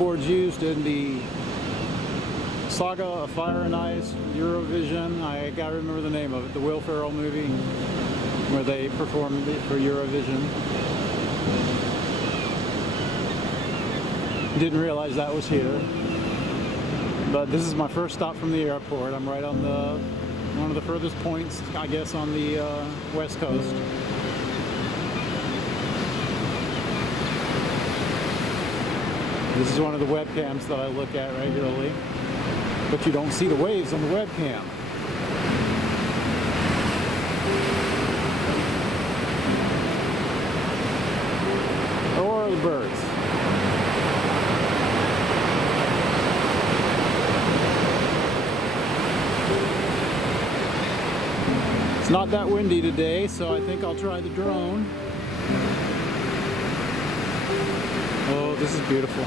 keyboards used in the Saga of Fire and Ice, Eurovision. I gotta remember the name of it. The Will Ferrell movie where they performed it for Eurovision. Didn't realize that was here. But this is my first stop from the airport. I'm right on one of the furthest points, I guess, on the west coast. This is one of the webcams that I look at regularly, but you don't see the waves on the webcam. Or the birds. It's not that windy today, so I think I'll try the drone. Oh, this is beautiful.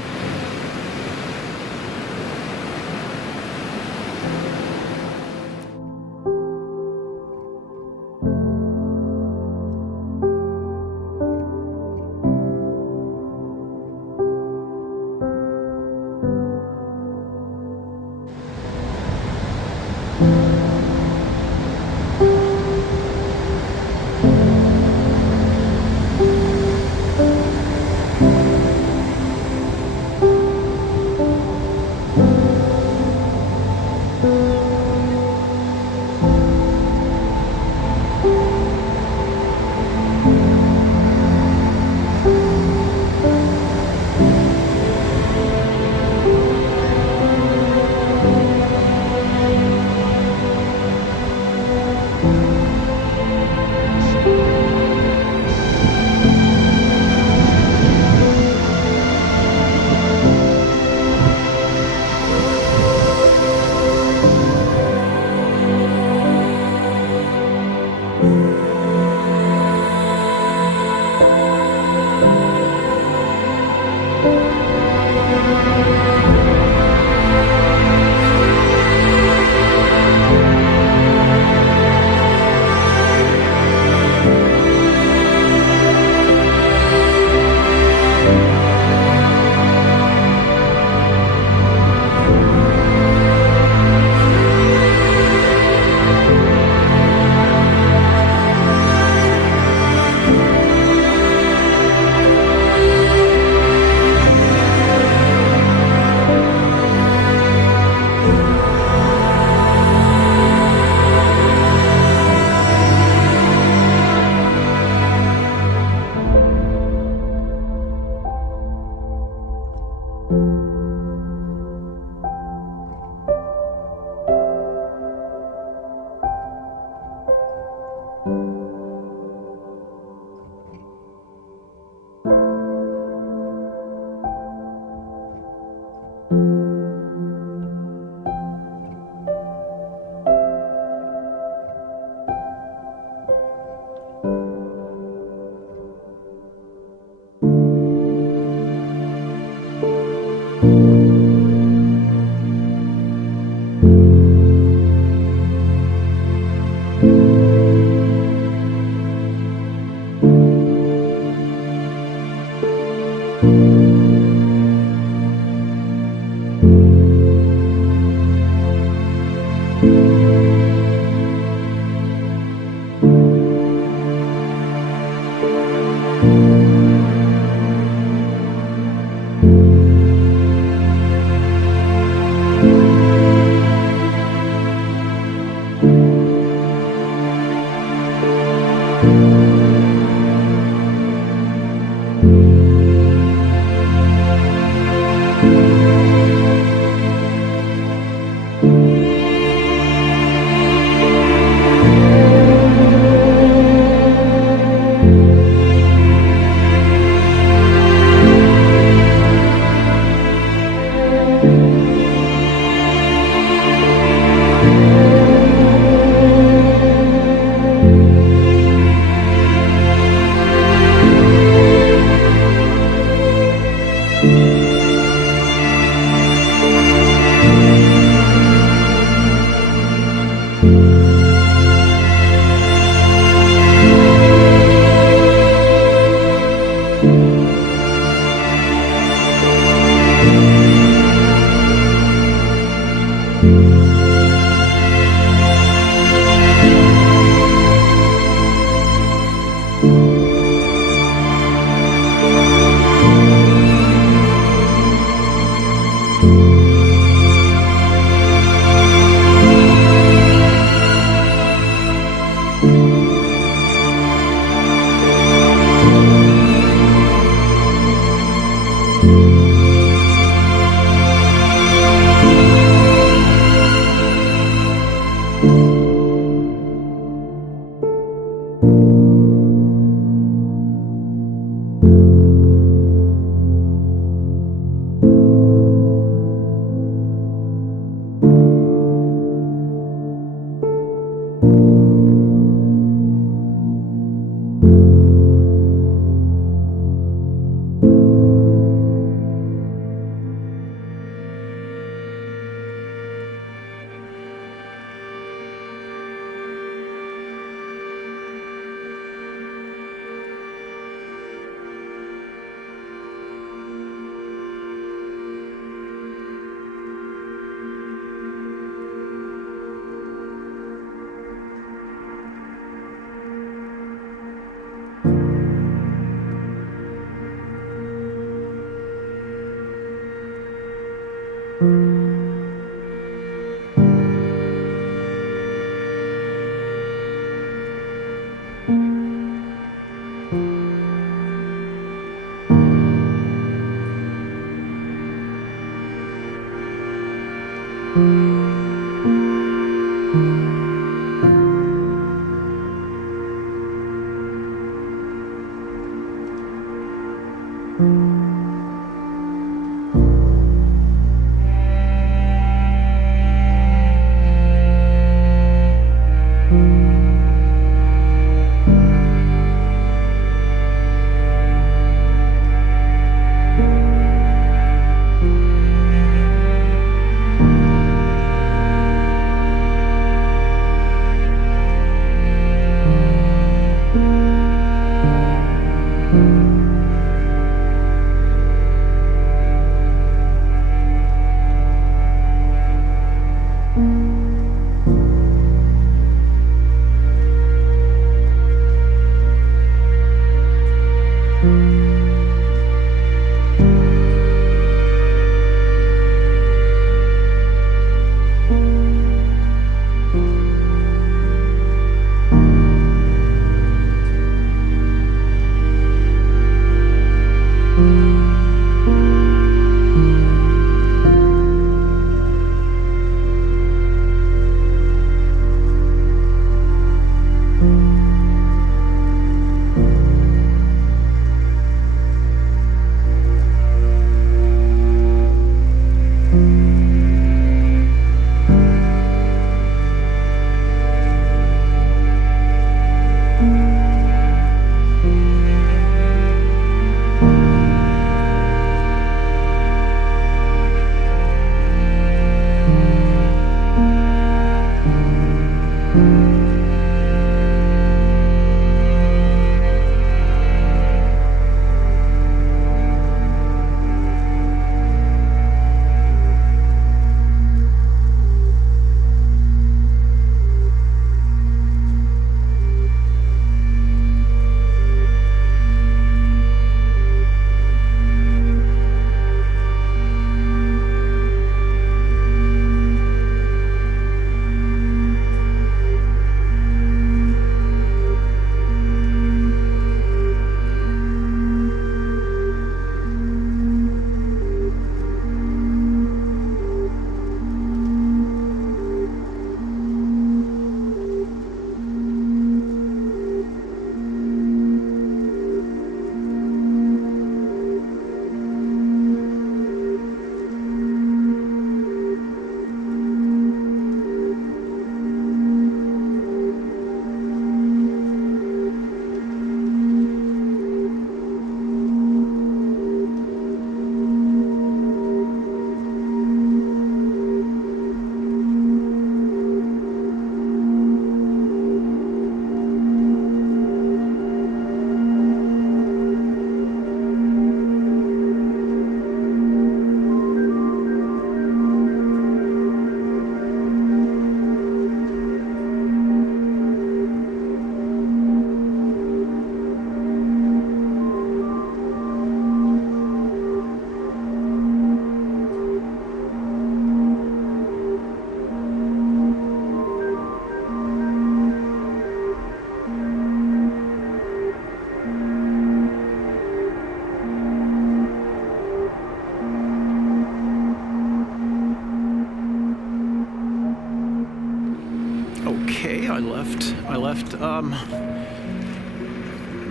Okay, I left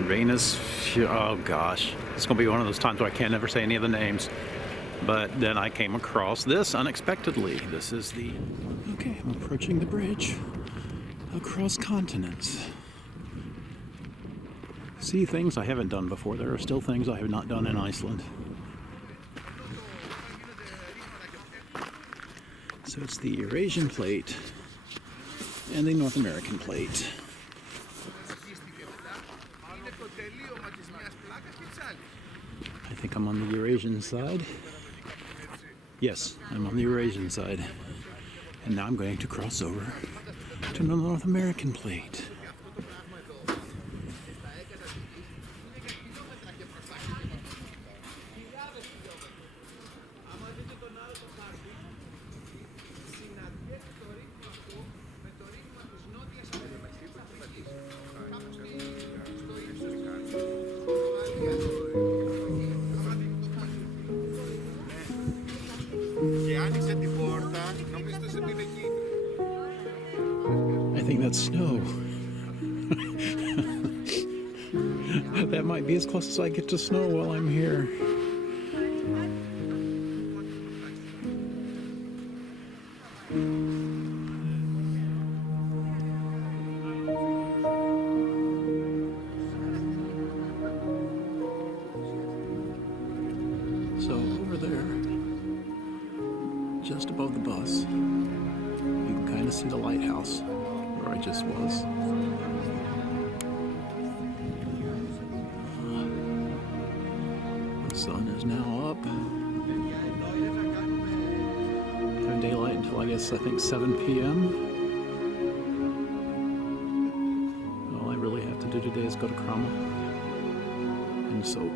Venus. Oh gosh, it's gonna be one of those times where I can't ever say any of the names. But then I came across this unexpectedly. This is the... Okay, I'm approaching the bridge across continents. See things I haven't done before. There are still things I have not done in Iceland. So it's the Eurasian plate and the North American plate. I think I'm on the Eurasian side. Yes, I'm on the Eurasian side. And now I'm going to cross over to the North American plate. I think that's snow. That might be as close as I get to snow while I'm here. So over there, just above the bus, you can kind of see the lighthouse where I just was. The sun is now up. We have daylight until I think 7 p.m. All I really have to do today is go to Krauma and soak.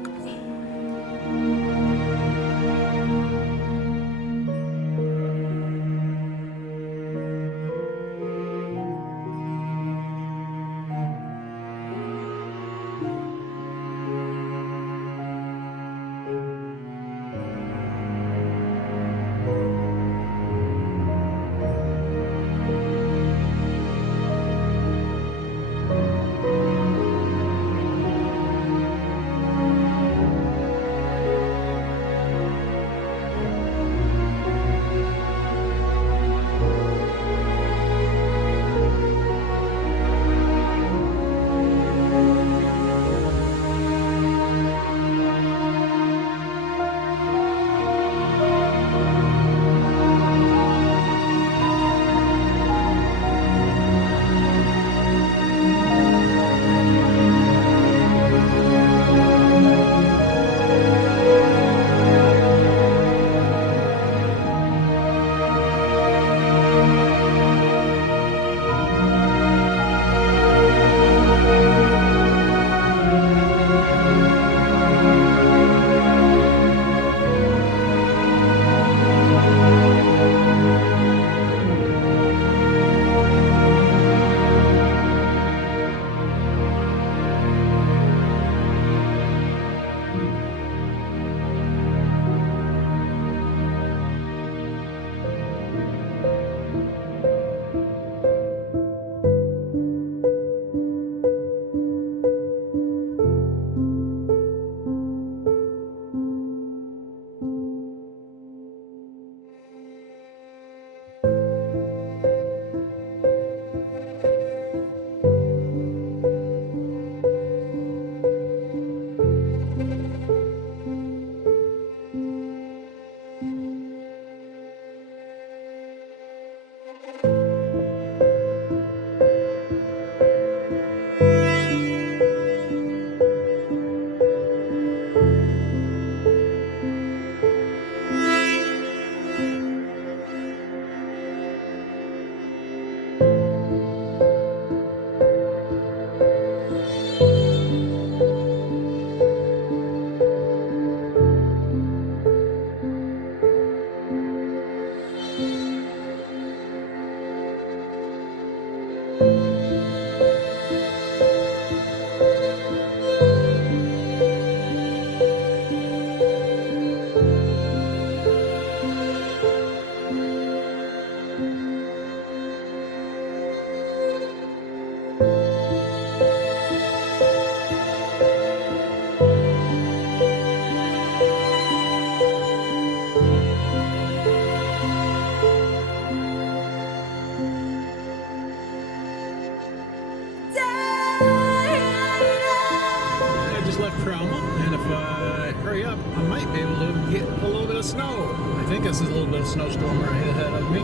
snowstorm right ahead of me.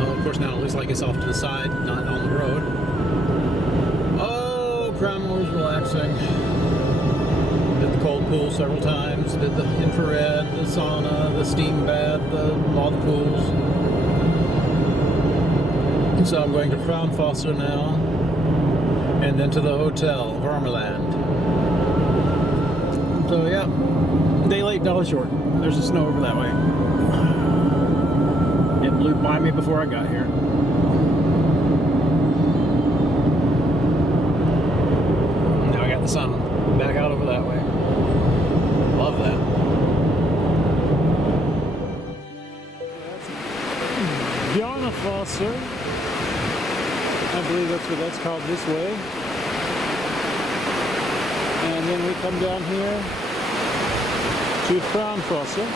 Of course, now it looks like it's off to the side, not on the road. Oh, Krauma was relaxing. Did the cold pool several times. Did the infrared, the sauna, the steam bath, all the pools. And so I'm going to Fontana now, and then to the hotel, Varmeland. So yeah, day late, dollar short. There's the snow over that way. It blew by me before I got here. Now I got the sun back out over that way. Love that. Bjarnafosser. I believe that's what that's called this way. And then we come down here to Fontana.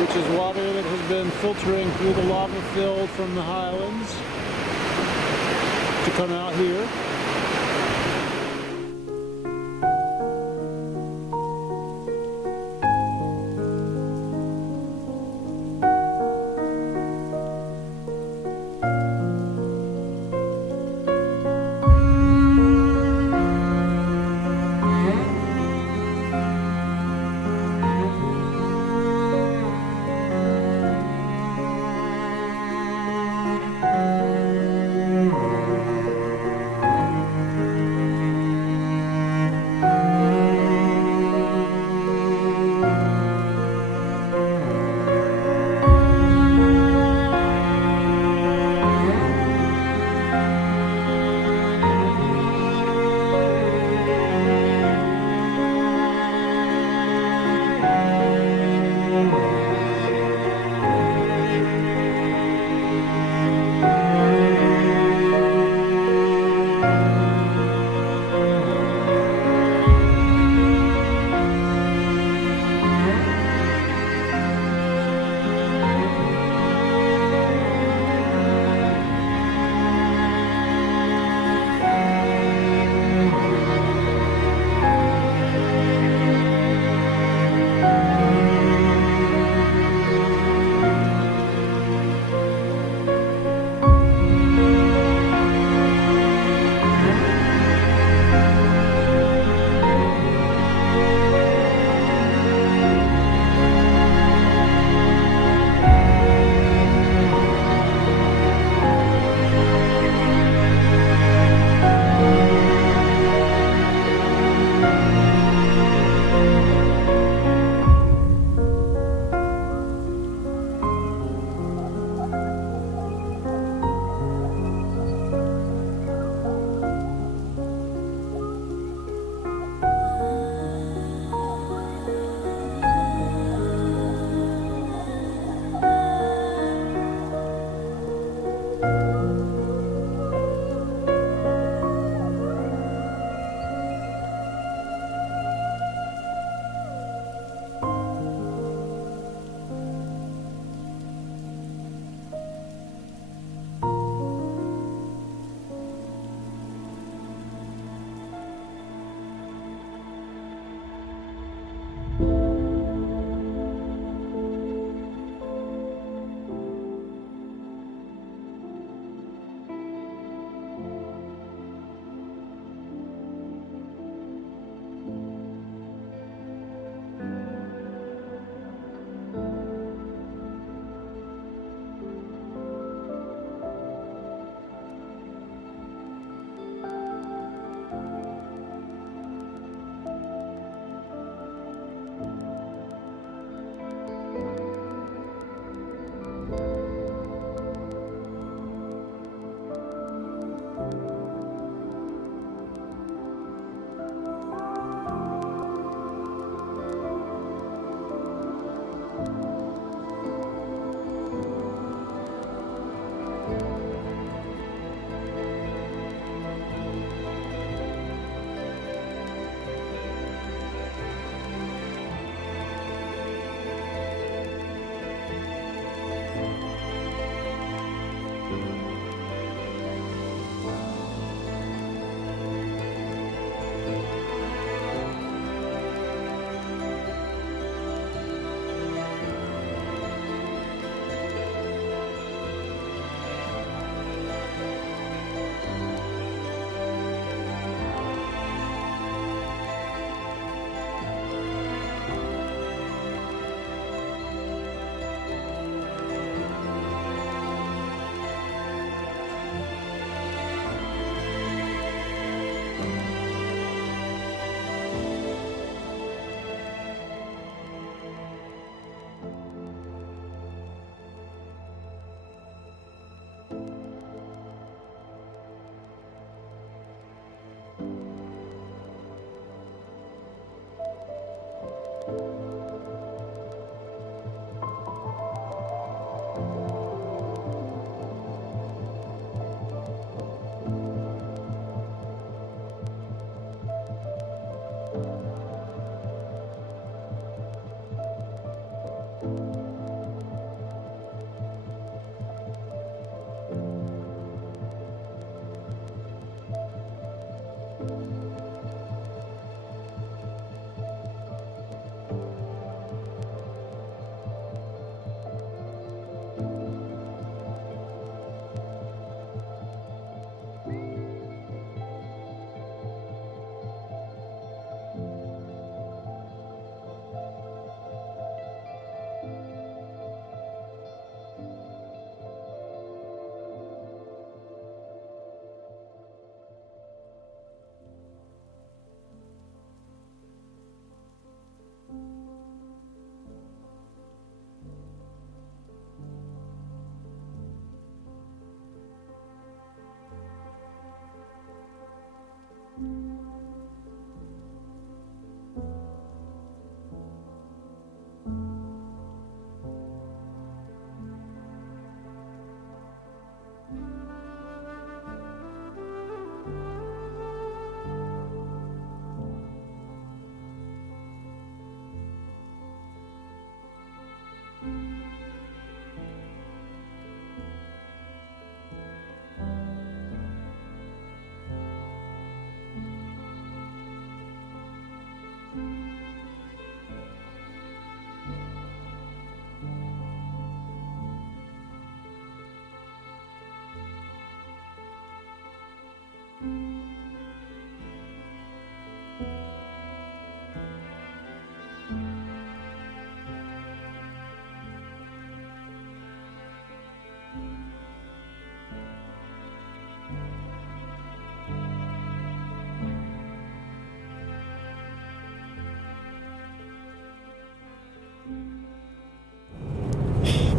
Which is water that has been filtering through the lava field from the highlands to come out here.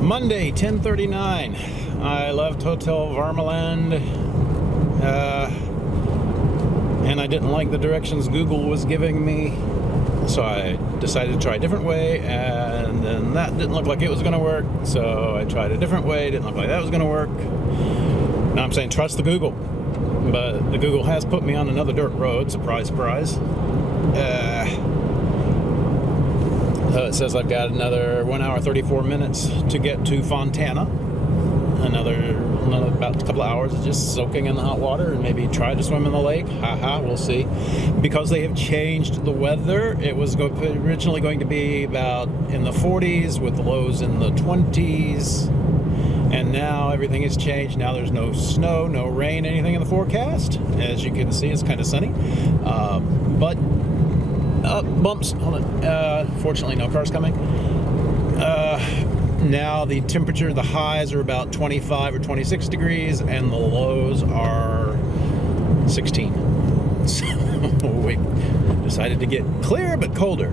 Monday, 10:39. I left Hotel Varmeland, and I didn't like the directions Google was giving me, so I decided to try a different way, and then that didn't look like it was going to work, so I tried a different way. Didn't look like that was going to work. Now I'm saying trust the Google, but the Google has put me on another dirt road. Surprise, surprise. It says I've got another 1 hour 34 minutes to get to Fontana. Another about a couple of hours of just soaking in the hot water and maybe try to swim in the lake. Haha, we'll see. Because they have changed the weather, it was originally going to be about in the 40s with the lows in the 20s. And now everything has changed. Now there's no snow, no rain, anything in the forecast. As you can see, it's kind of sunny. But bumps. Hold on. Fortunately, no cars coming. Now the temperature, the highs are about 25 or 26 degrees, and the lows are 16. So we decided to get clear but colder,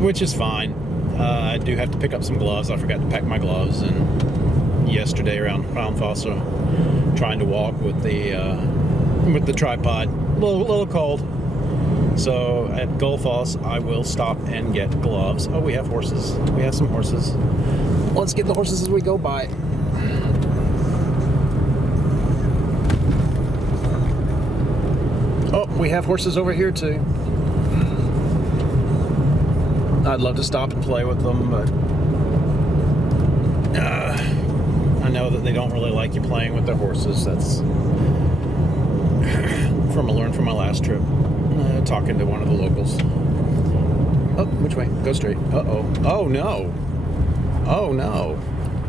which is fine. I do have to pick up some gloves. I forgot to pack my gloves, and yesterday around Fossa, trying to walk with the tripod, a little cold. So at Gullfoss, I will stop and get gloves. Oh, we have horses. We have some horses. Let's get the horses as we go by. Oh, we have horses over here too. I'd love to stop and play with them, but I know that they don't really like you playing with their horses. That's I learned from my last trip. Talking to one of the locals. Oh, which way? Go straight. Uh-oh. Oh, no. Oh, no.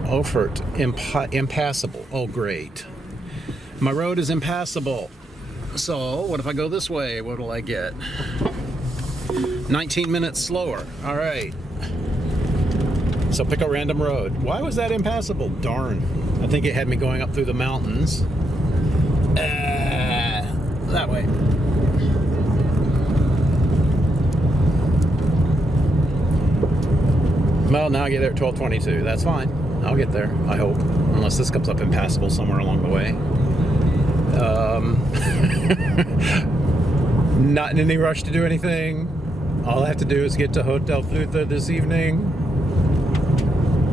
Ofert. Impassable. Oh, great. My road is impassable. So, what if I go this way? What will I get? 19 minutes slower. All right. So, pick a random road. Why was that impassable? Darn. I think it had me going up through the mountains. That way. Well, now I get there at 12:22. That's fine. I'll get there, I hope. Unless this comes up impassable somewhere along the way. Not in any rush to do anything. All I have to do is get to Hotel Fluther this evening.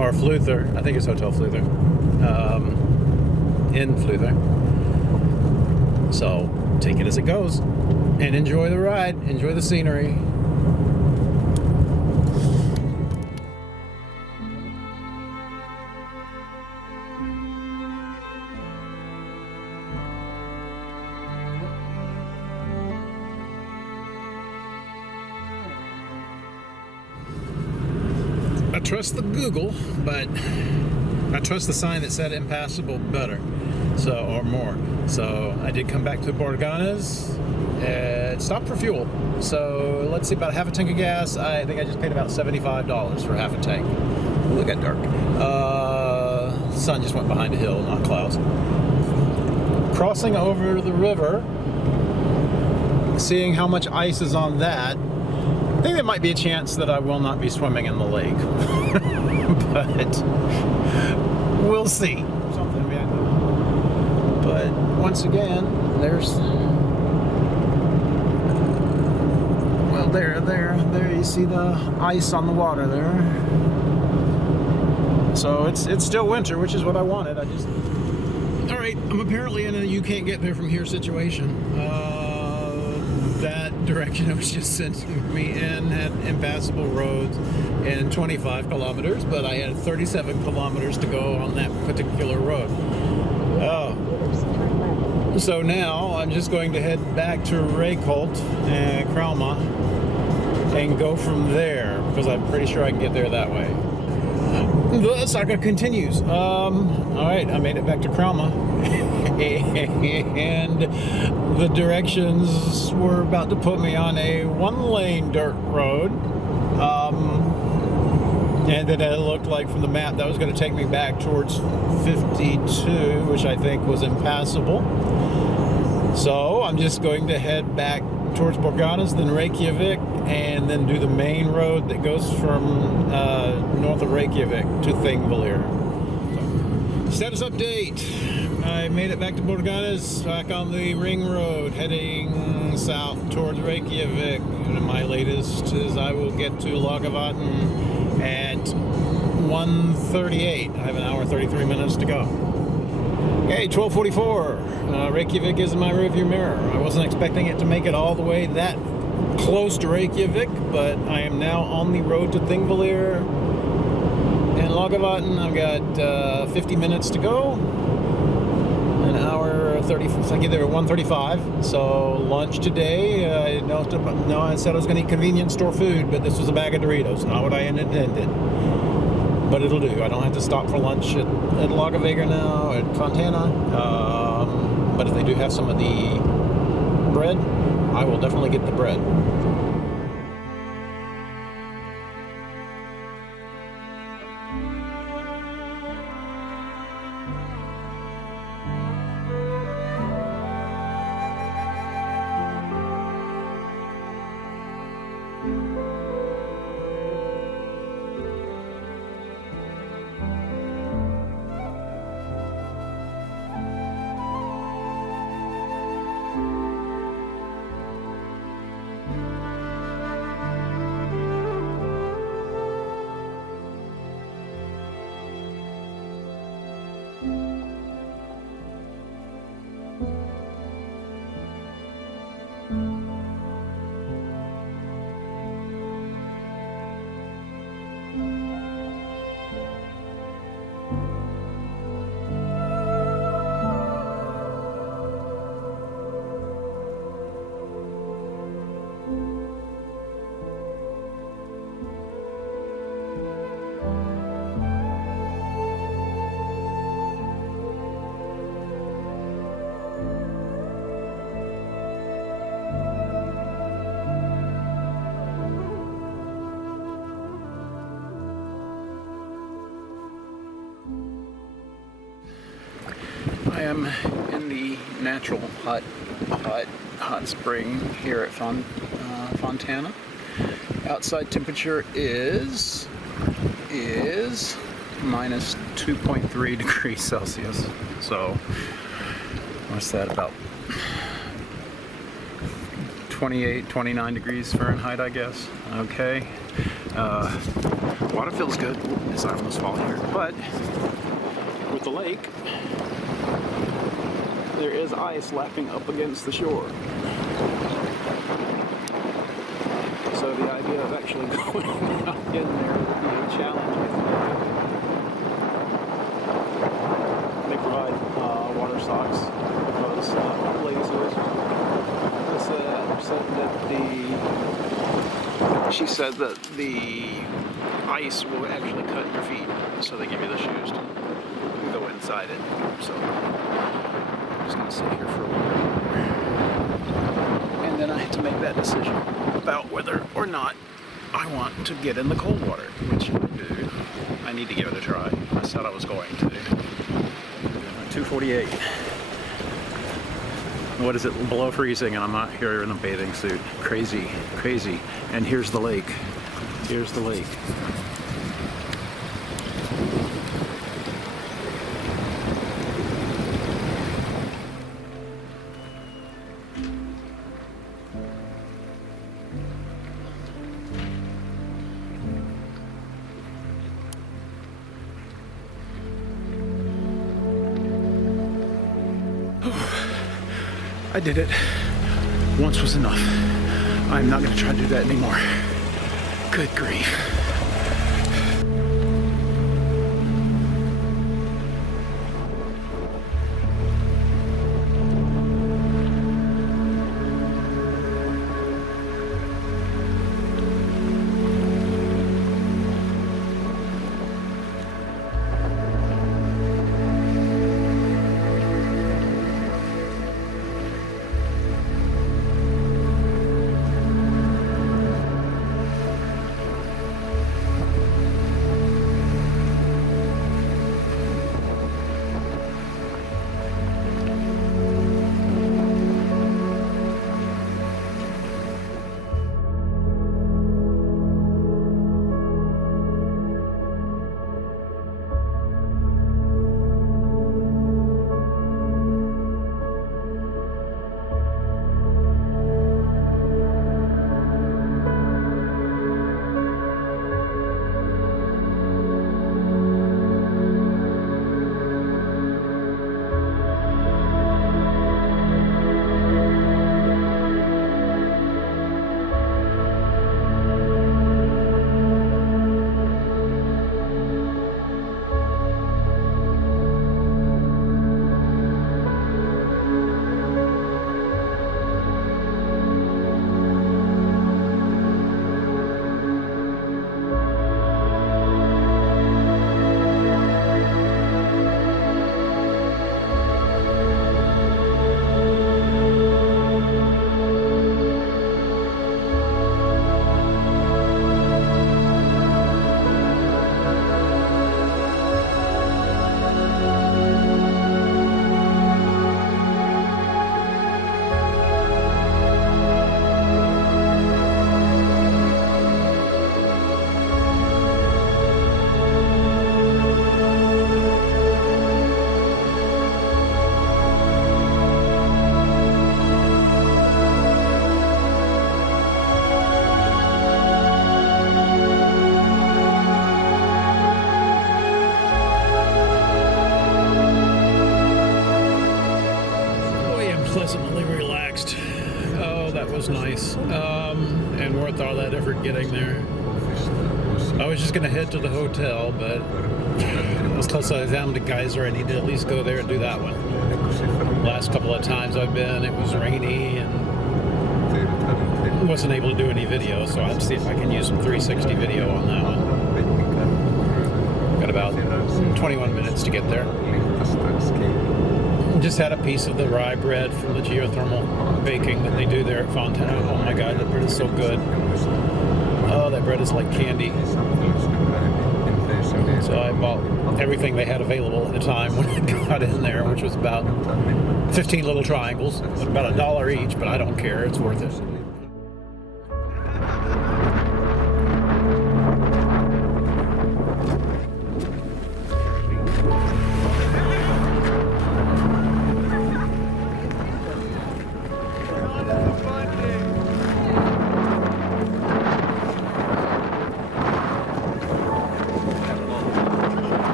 Or Fluther. I think it's Hotel Fluther. In Fluther. So, take it as it goes. And enjoy the ride. Enjoy the scenery. I trust the Google, but I trust the sign that said impassable better, or more. So I did come back to Borganas and stopped for fuel. So let's see, about half a tank of gas. I think I just paid about $75 for half a tank. Ooh, it got dark. Sun just went behind a hill, not clouds. Crossing over the river, seeing how much ice is on that. I think there might be a chance that I will not be swimming in the lake, but we'll see. But once again, there's, well, there you see the ice on the water there. So it's still winter, which is what I wanted. All right, I'm apparently in a you can't get there from here situation. That direction I was just sending me in had impassable roads and 25 kilometers, but I had 37 kilometers to go on that particular road. So now I'm just going to head back to Reykjadalur and Krauma and go from there, because I'm pretty sure I can get there that way. The saga continues. All right, I made it back to Krauma. And the directions were about to put me on a one-lane dirt road, and then it looked like from the map that was going to take me back towards 52, which I think was impassable. So I'm just going to head back towards Borganas, then Reykjavik, and then do the main road that goes from north of Reykjavik to Thingvellir. Status update. I made it back to Borganes, back on the ring road, heading south towards Reykjavik. And my latest is I will get to Lagoon at 1:38. I have an hour 33 minutes to go. Okay, 12:44. Reykjavik is in my rearview mirror. I wasn't expecting it to make it all the way that close to Reykjavik, but I am now on the road to Thingvellir and Lagoon. I've got 50 minutes to go. An hour 30. I get there at 1:35. So lunch today. I said I was going to eat convenience store food, but this was a bag of Doritos. Not what I intended. But it'll do. I don't have to stop for lunch at Lagoon now, at Fontana. But if they do have some of the bread, I will definitely get the bread. I am in the natural hot spring here at Fontana. Outside temperature is minus 2.3 degrees Celsius. So what's that, about 28, 29 degrees Fahrenheit, I guess. Okay. Water feels good. As I almost fall here, but with the lake, there is ice lapping up against the shore. So the idea of actually going out in there would be a challenge. They provide water socks because glaciers. She said that the ice will actually cut your feet, so they give you the shoes to go inside it. So I'm just gonna sit here for a while, and then I have to make that decision about whether or not I want to get in the cold water, which I do. I need to give it a try. I said I was going to. 2:48. What is it? Below freezing, and I'm not here in a bathing suit. Crazy, crazy. And here's the lake. Here's the lake. I did it. Once was enough. I'm not going to try to do that anymore. Good grief. that was nice, and worth all that effort getting there. I was just going to head to the hotel, but I was close down to Geyser. I need to at least go there and do that one. Last couple of times I've been, it was rainy and wasn't able to do any video, so I'll see if I can use some 360 video on that one. Got about 21 minutes to get there. Just had a piece of the rye bread from the geothermal baking that they do there at Fontana. Oh my god, that bread is so good. Oh, that bread is like candy. So I bought everything they had available at the time when I got in there, which was about 15 little triangles, about $1 each, but I don't care, it's worth it.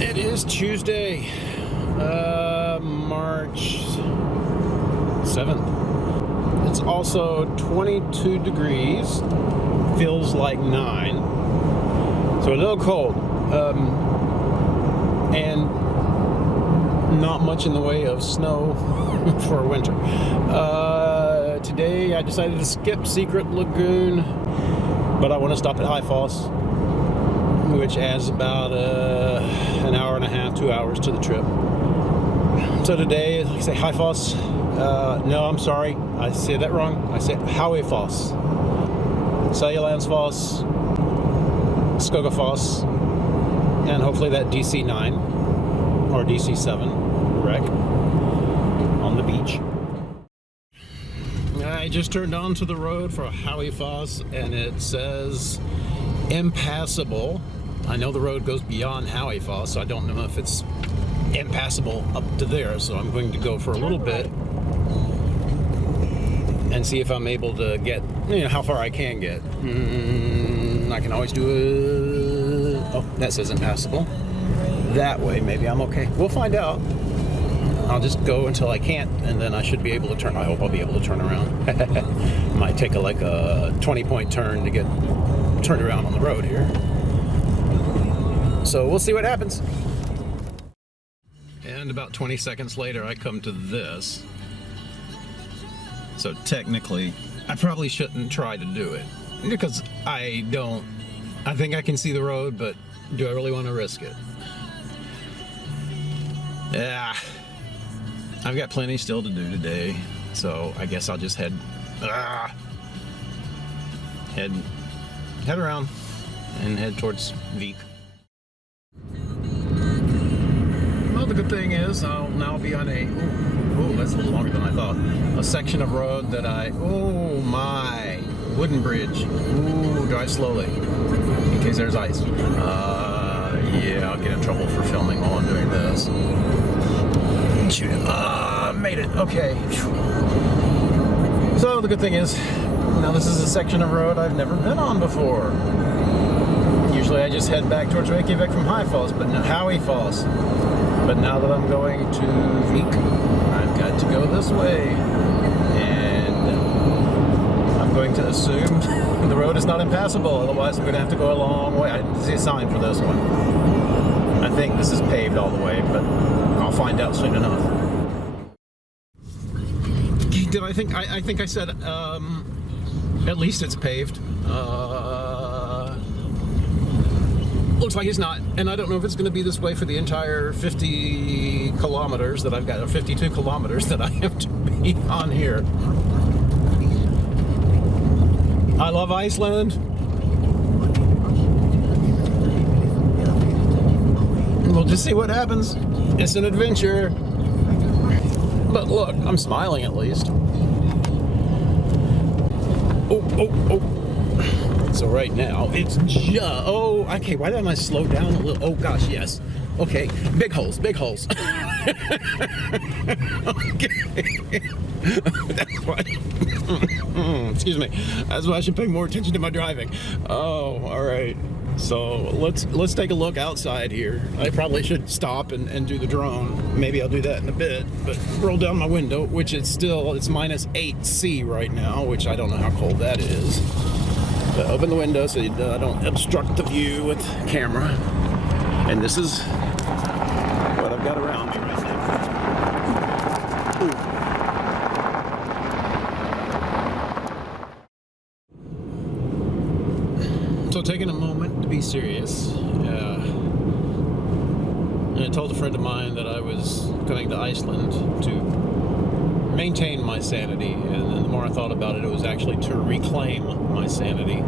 It is Tuesday, March 7th. It's also 22 degrees, feels like 9, so a little cold, and not much in the way of snow for winter. Today I decided to skip Secret Lagoon, but I want to stop at High Falls, which adds about an hour and a half, 2 hours to the trip. So today, like I say, High Falls. No, I'm sorry, I said that wrong. I said Howie Falls, Seljalandsfoss, Skogafoss, and hopefully that DC9 or DC7 wreck on the beach. I just turned onto the road for Howie Falls, and it says impassable. I know the road goes beyond Howie Falls, so I don't know if it's impassable up to there, so I'm going to go for a little bit and see if I'm able to get, how far I can get. I can always do it. Oh, that says impassable. That way, maybe I'm okay. We'll find out. I'll just go until I can't, and then I should be able to turn. I hope I'll be able to turn around. Might take a 20-point turn to get turned around on the road here. So we'll see what happens. And about 20 seconds later, I come to this. So technically, I probably shouldn't try to do it because I think I can see the road, but do I really want to risk it? Yeah, I've got plenty still to do today, so I guess I'll just head around and head towards Vik. Well, the good thing is I'll now be on that's a little longer than I thought. A section of road that oh my, wooden bridge. Ooh, drive slowly in case there's ice. Yeah, I'll get in trouble for filming while I'm doing this. Made it, okay. So the good thing is, now this is a section of road I've never been on before. Usually I just head back towards Reykjadalur from Falls, but now Howie Falls. But now that I'm going to Vik, I've got to go this way. And I'm going to assume the road is not impassable, otherwise I'm going to have to go a long way. I didn't see a sign for this one. I think this is paved all the way, but I'll find out soon enough. I think I said at least it's paved. Looks like it's not, and I don't know if it's going to be this way for the entire 50 kilometers that I've got, or 52 kilometers that I have to be on here. I love Iceland. We'll just see what happens. It's an adventure. But look, I'm smiling at least. Oh. So right now, it's just, okay, why didn't I slow down a little? Oh gosh, yes. Okay, big holes. Okay. That's why, excuse me. That's why I should pay more attention to my driving. Oh, all right. So let's take a look outside here. I probably should stop and do the drone. Maybe I'll do that in a bit, but roll down my window, which it's minus 8°C right now, which I don't know how cold that is. But open the window so I don't obstruct the view with the camera. And this is what I've got around me right now. So taking a moment to be serious, and I told a friend of mine that I was going to Iceland to maintain my sanity, and the more I thought about it, it was actually to reclaim my sanity.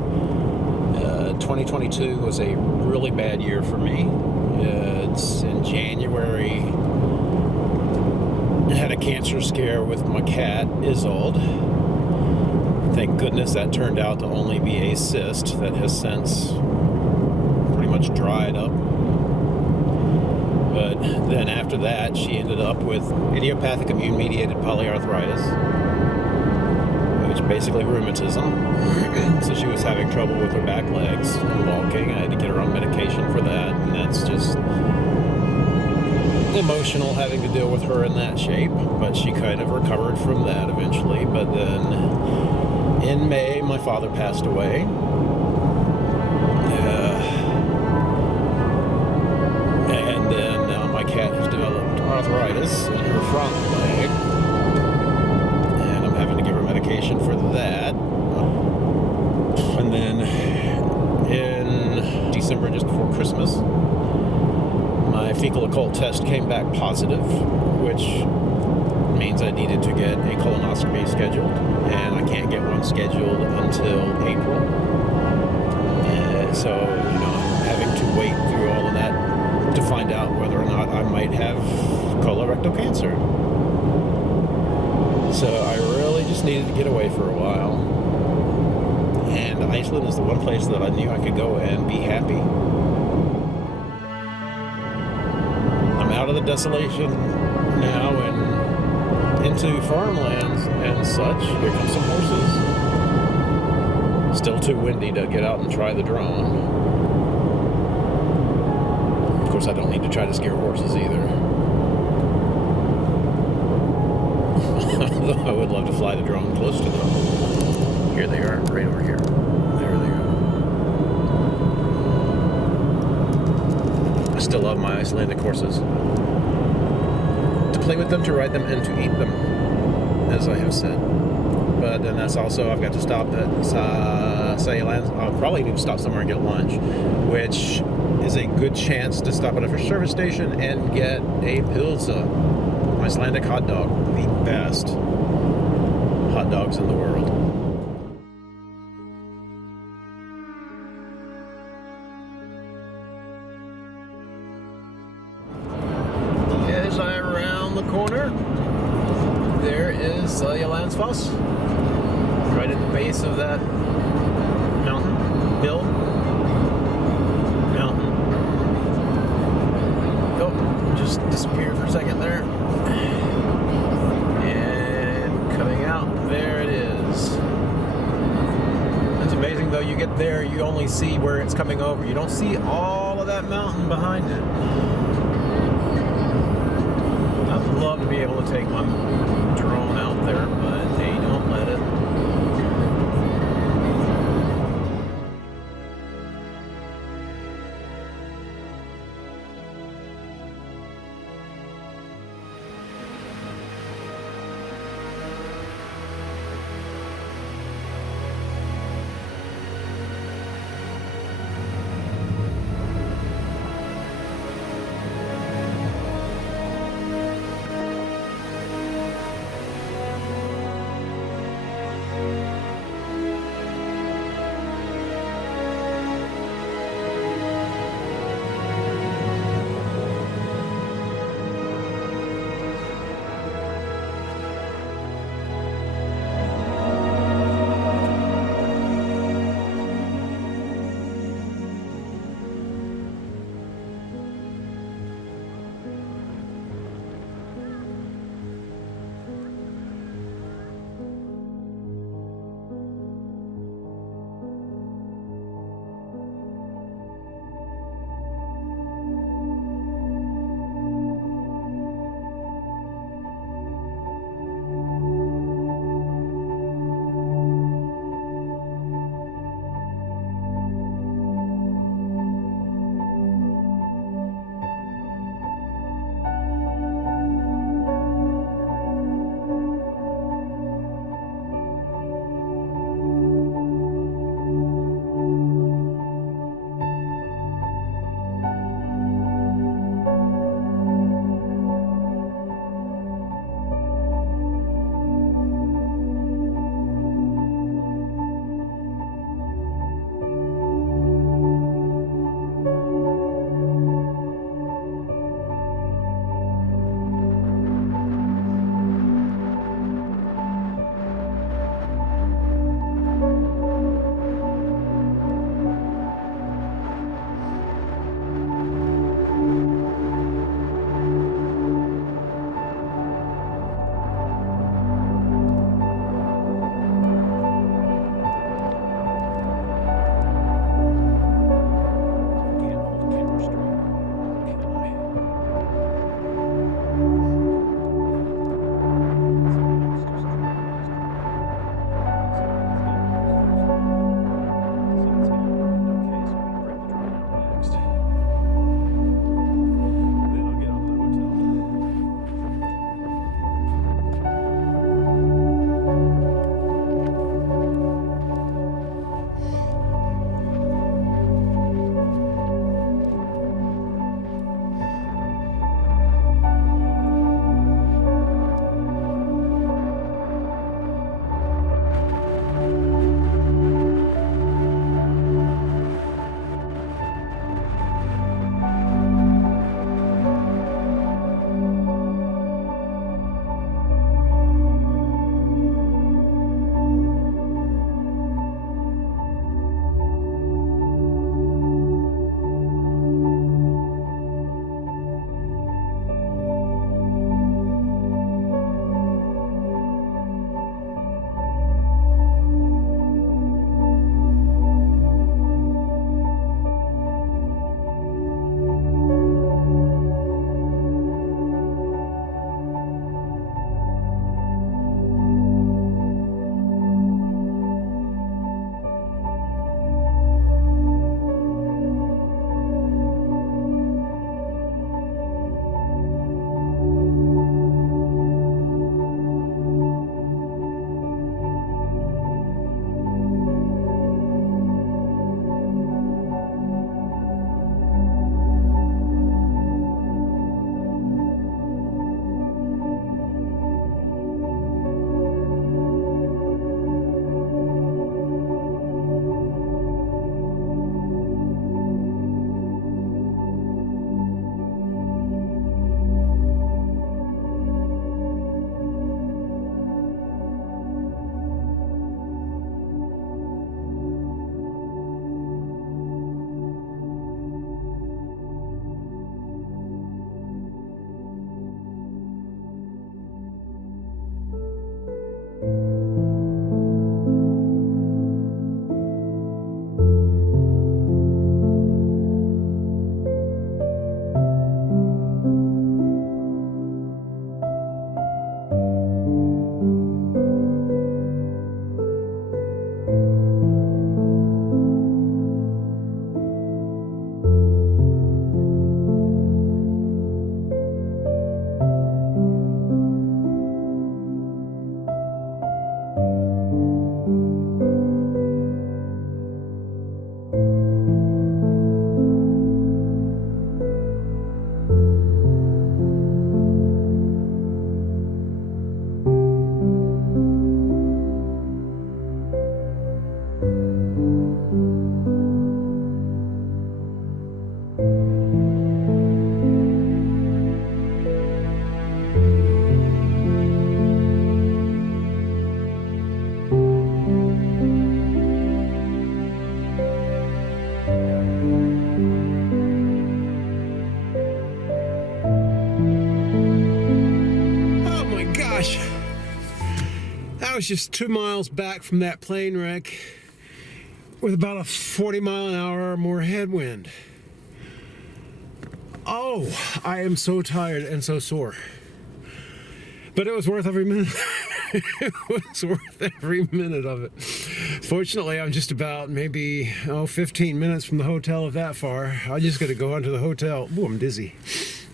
2022 was a really bad year for me. It's in January, I had a cancer scare with my cat, Isolde. Thank goodness that turned out to only be a cyst that has since pretty much dried up. But then after that, she ended up with idiopathic immune-mediated polyarthritis, which basically rheumatism. So she was having trouble with her back legs and walking. I had to get her on medication for that, and that's just emotional having to deal with her in that shape. But she kind of recovered from that eventually. But then in May, my father passed away. And then now my cat has developed arthritis in her front leg. And I'm having to give her medication for that. And then in December, just before Christmas, my fecal occult test came back positive, which means I needed to get a colonoscopy scheduled, and I can't get one scheduled until April. So, I'm having to wait through all of that to find out whether or not I might have colorectal cancer. So I really just needed to get away for a while. And Iceland is the one place that I knew I could go and be happy. I'm out of the desolation now and into farmlands and such. Here come some horses. Still too windy to get out and try the drone. Of course, I don't need to try to scare horses either. Although I would love to fly the drone close to them. Here they are, right over here. There they go. I still love my Icelandic horses. To play with them, to ride them, and to eat them, as I have said. But then that's also, I've got to stop at Iceland. I'll probably need to stop somewhere and get lunch, which is a good chance to stop at a service station and get a pilsa, Icelandic hot dog, the best hot dogs in the world. As I round the corner, there is Landsfoss, right at the base of that mountain, hill, mountain. Oh, just disappeared for a second there. And coming out, there it is. It's amazing though, you get there, you only see where it's coming over. You don't see all of that mountain behind it. I'd love to be able to take my drone out there, but they don't let it. was just 2 miles back from that plane wreck with about a 40-mile-an-hour or more headwind. Oh, I am so tired and so sore. But it was worth every minute. It was worth every minute of it. Fortunately, I'm just about maybe 15 minutes from the hotel, if that far. I just got to go onto the hotel. Ooh, I'm dizzy.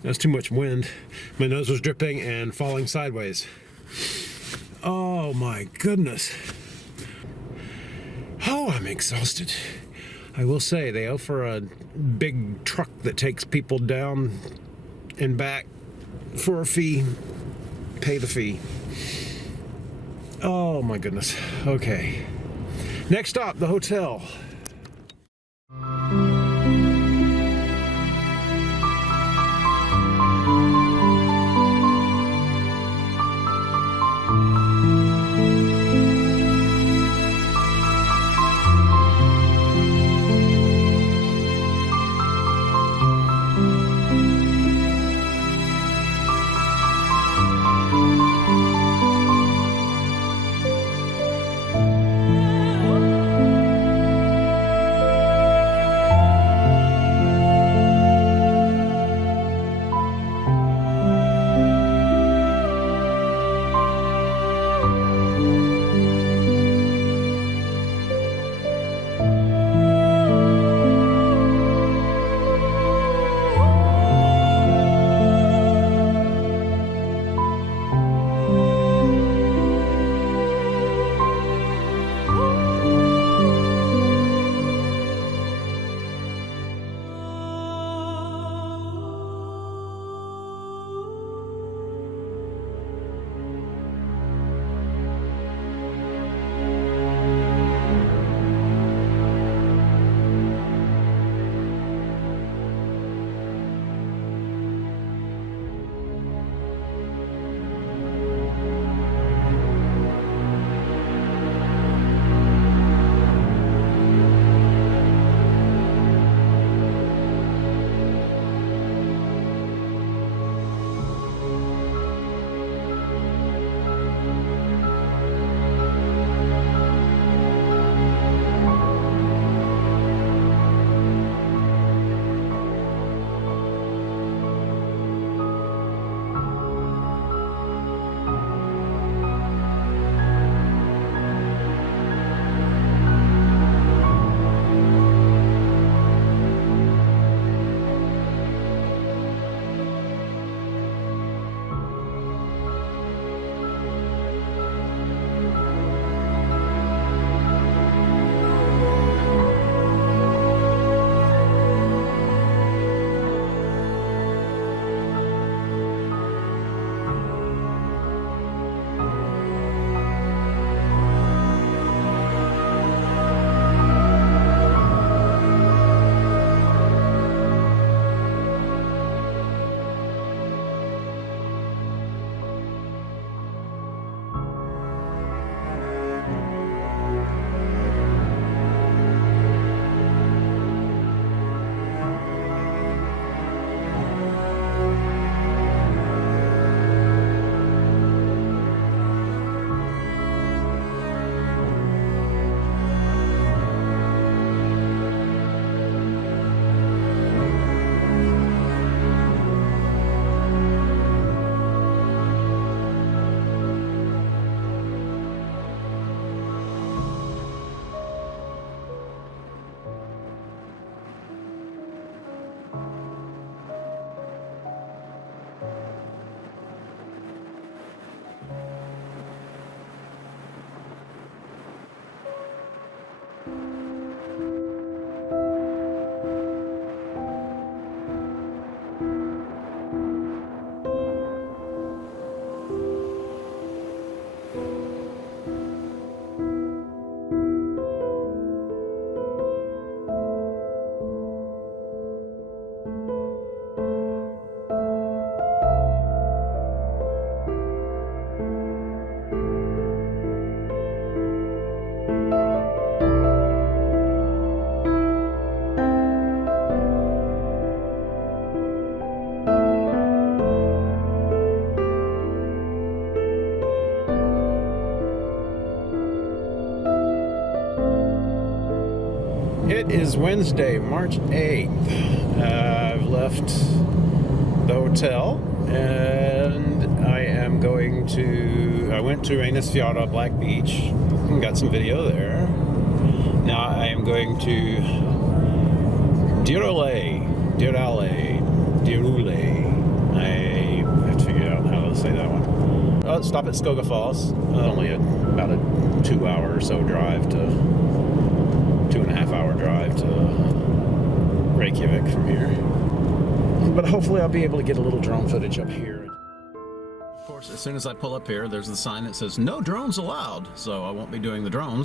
That's too much wind. My nose was dripping and falling sideways. Oh my goodness. Oh, I'm exhausted. I will say, they offer a big truck that takes people down and back for a fee. Pay the fee. Oh my goodness. Okay. Next stop, the hotel. It is Wednesday, March 8th. I've left the hotel and I am going to, I went to Reykjadalur, Black Beach, and got some video there. Now I am going to Dirule. I have to figure out how to say that one. I'll stop at Skoga Falls. Only about a 2-hour or so drive to 2.5-hour drive to Reykjavik from here. But hopefully I'll be able to get a little drone footage up here. Of course, as soon as I pull up here, there's the sign that says no drones allowed. So I won't be doing the drone.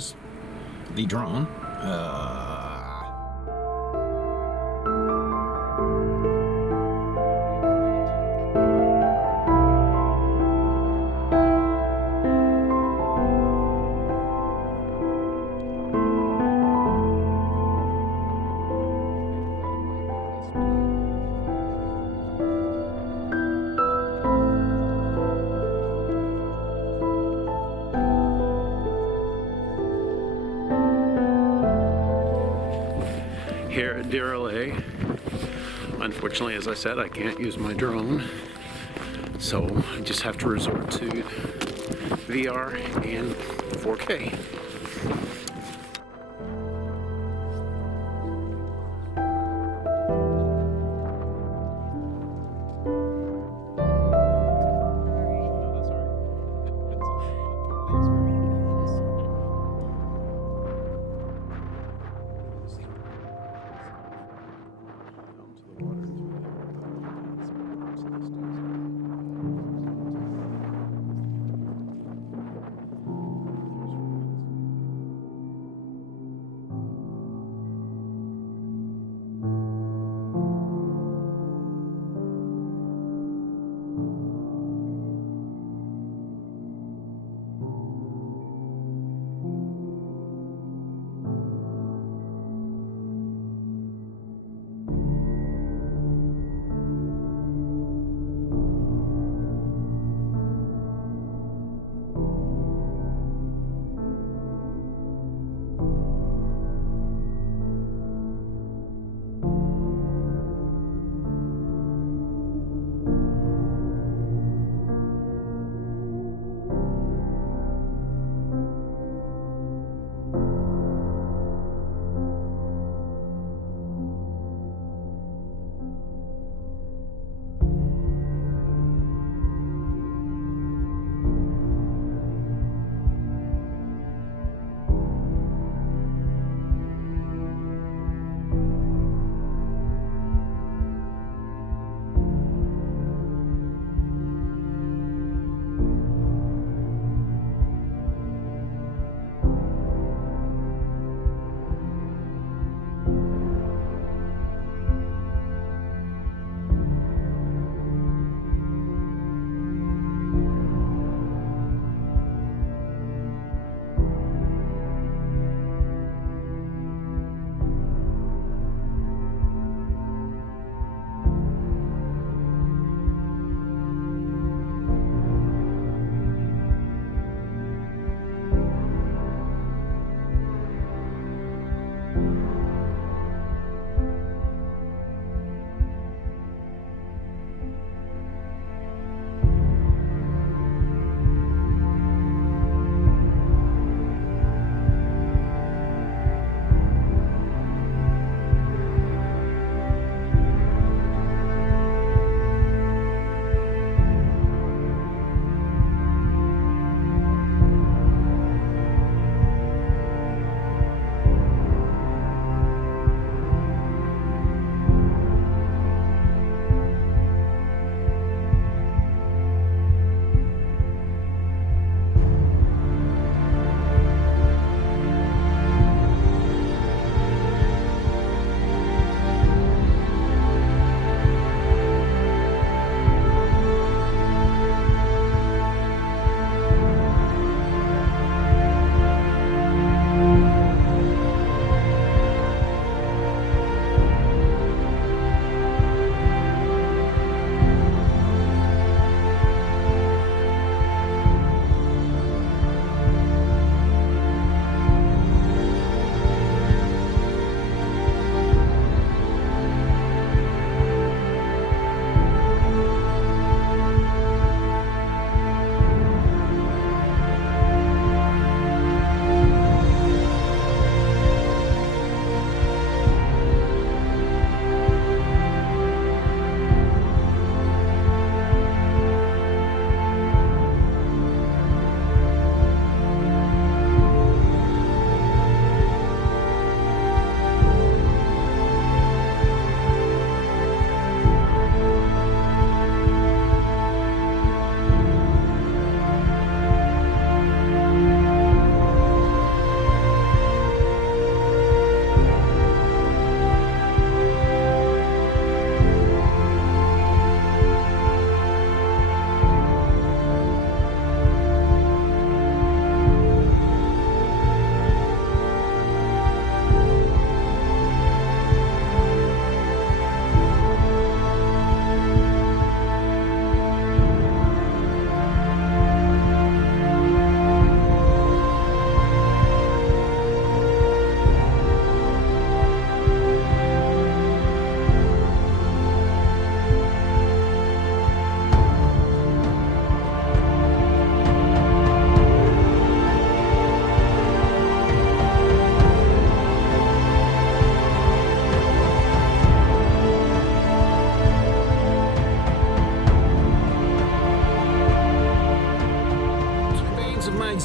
Here at Dirule, unfortunately, as I said, I can't use my drone, so I just have to resort to VR and 4K.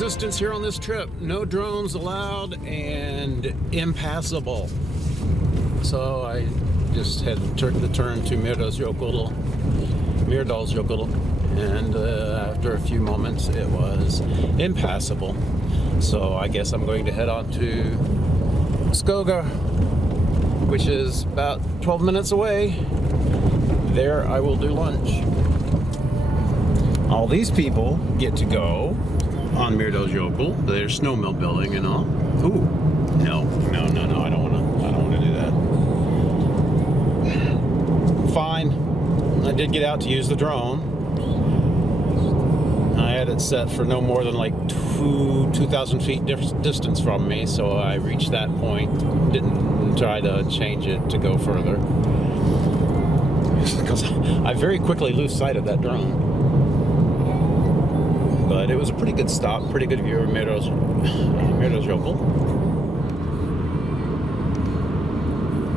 distance here on this trip. No drones allowed and impassable. So I just had the turn to Myrdalsjökull, and after a few moments it was impassable. So I guess I'm going to head on to Skoga, which is about 12 minutes away. There I will do lunch. All these people get to go on Myrdalsjökull. There's snowmelt building and all. Ooh, no, I don't wanna do that. Fine. I did get out to use the drone. I had it set for no more than like 2,000 feet distance from me, so I reached that point. Didn't try to change it to go further, because I very quickly lose sight of that drone. But it was a pretty good stop, pretty good view of Myrdalsjökull.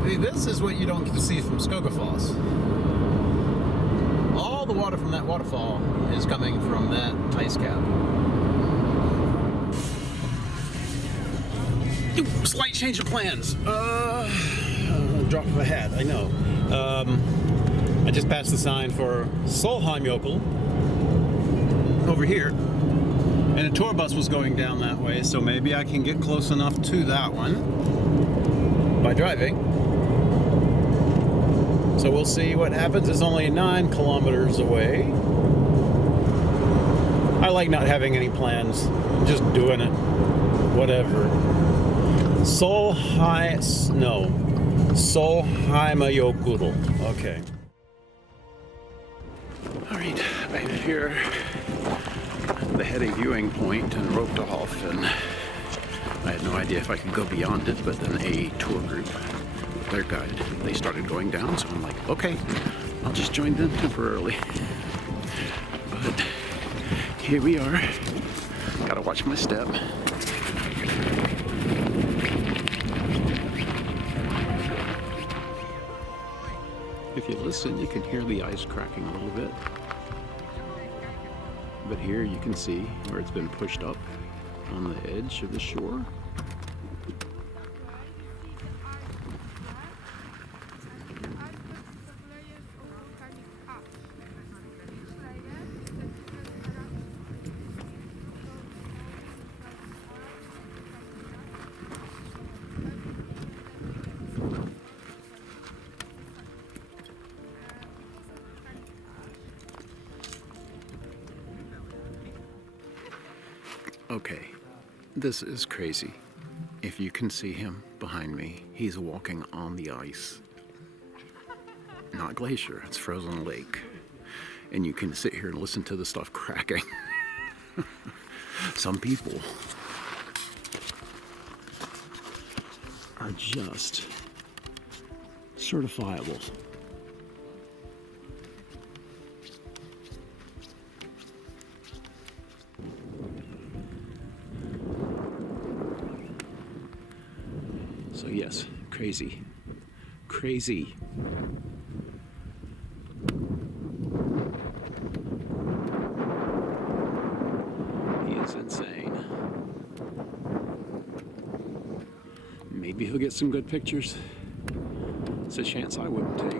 See, this is what you don't get to see from Skogafoss. All the water from that waterfall is coming from that ice cap. Ooh, slight change of plans. Drop of a hat, I know. I just passed the sign for Solheimjökull over here, and a tour bus was going down that way, so maybe I can get close enough to that one by driving. So we'll see what happens. It's only 9 kilometers away. I like not having any plans, just doing it, whatever. Solheimjökull. Okay. All right, I'm here. The heady viewing point in Reykjadalur, and I had no idea if I could go beyond it, but then a tour group, their guide, they started going down, so I'm like, okay, I'll just join them temporarily. But here we are. Gotta watch my step. If you listen, you can hear the ice cracking a little bit. But here you can see where it's been pushed up on the edge of the shore. Okay, this is crazy. If you can see him behind me, he's walking on the ice. Not glacier, it's frozen lake. And you can sit here and listen to the stuff cracking. Some people are just certifiable. So yes, crazy. Crazy. He is insane. Maybe he'll get some good pictures. It's a chance I wouldn't take.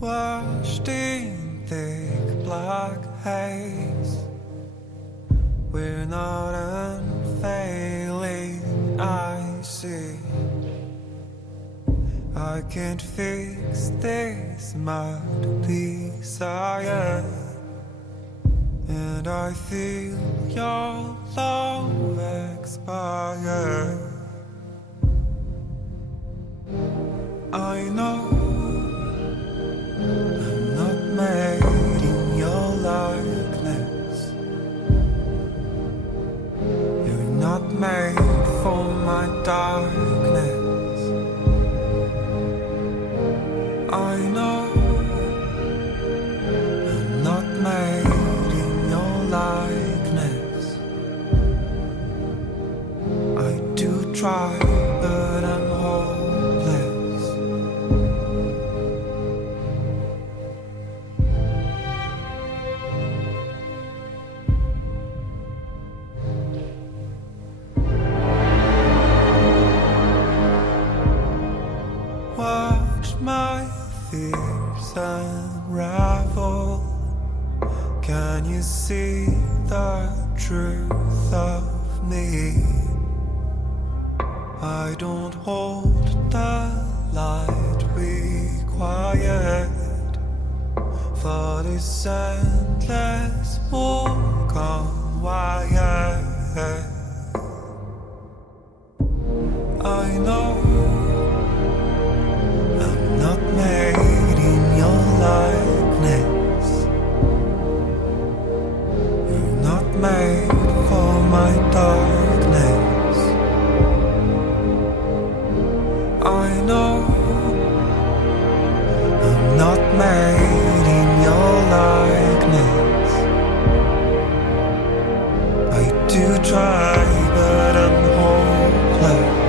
Washed in thick black haze, we're not unfailing, I see. I can't fix this masterpiece I am, and I feel your love expire. I know I'm not made in your likeness. You're not made for my darkness. I know I'm not made try, but I'm hopeless. Watch my fears unravel. Can you see the truth of me? I don't hold the light required for this endless walk on wire. I know I'm not made in your likeness. You're not made for my darkness. I know I'm not made in your likeness. I do try, but I'm hopeless.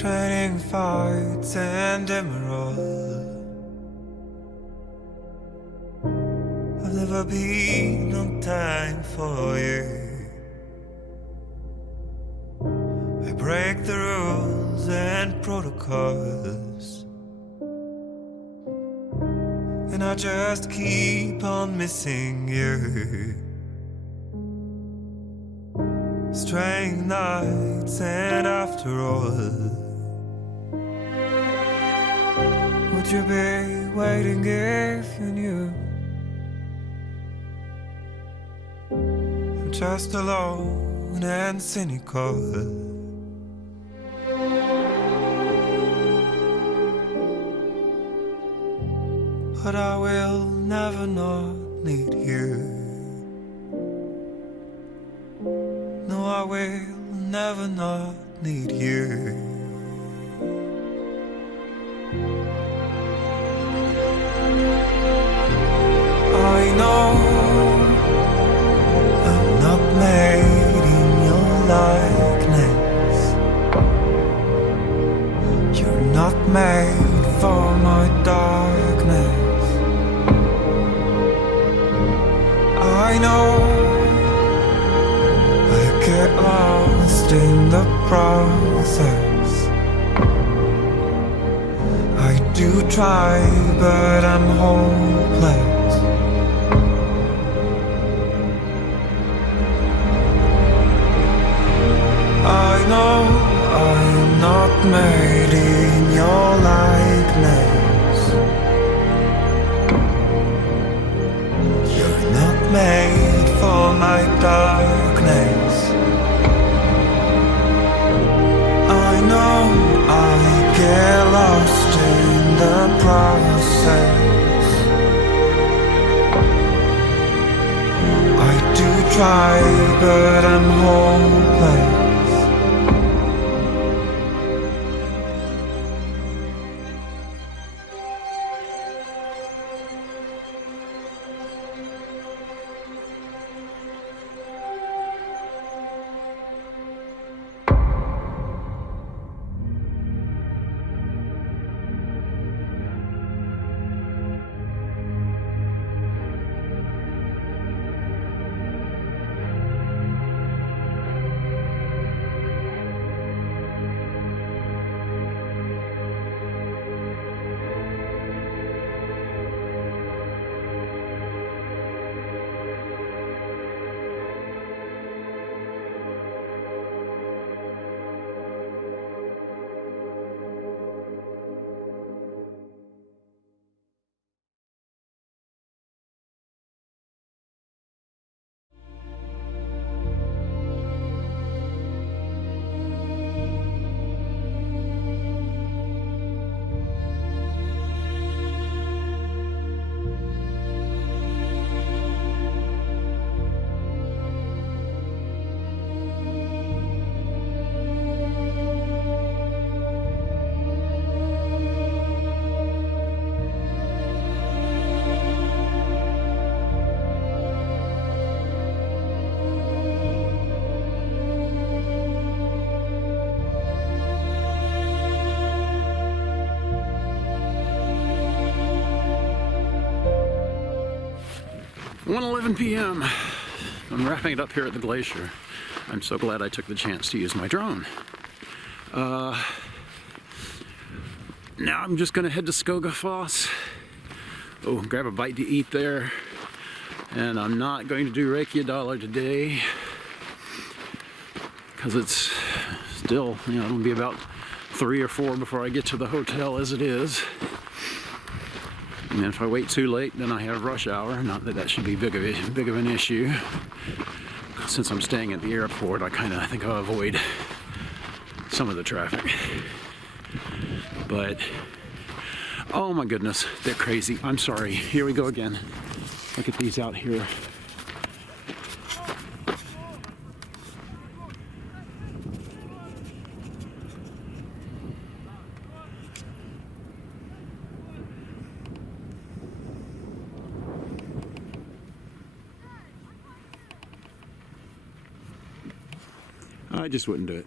Training fights and emerald. I've never been on time for you. I break the rules and protocols, and I just keep on missing you. Straying nights, and after all, would you be waiting if you knew? I'm just alone and cynical. But I will never not need you. No, I will never not need you. I know I'm not made in your likeness. You're not made for my darkness. I know I get lost in the process. I do try, but I'm hopeless. I know I'm not made in your likeness. You're not made for my darkness. I know I get lost in the process. I do try, but I'm hopeless. 1:11 p.m. I'm wrapping it up here at the glacier. I'm so glad I took the chance to use my drone. Now I'm just gonna head to Skogafoss. Oh, grab a bite to eat there. And I'm not going to do Reykjadalur today because it's still, it'll be about 3 or 4 before I get to the hotel as it is. And if I wait too late, then I have rush hour. Not that that should be big of an issue. Since I'm staying at the airport, I think I'll avoid some of the traffic. But, oh my goodness, they're crazy. I'm sorry. Here we go again. Look at these out here. I just wouldn't do it.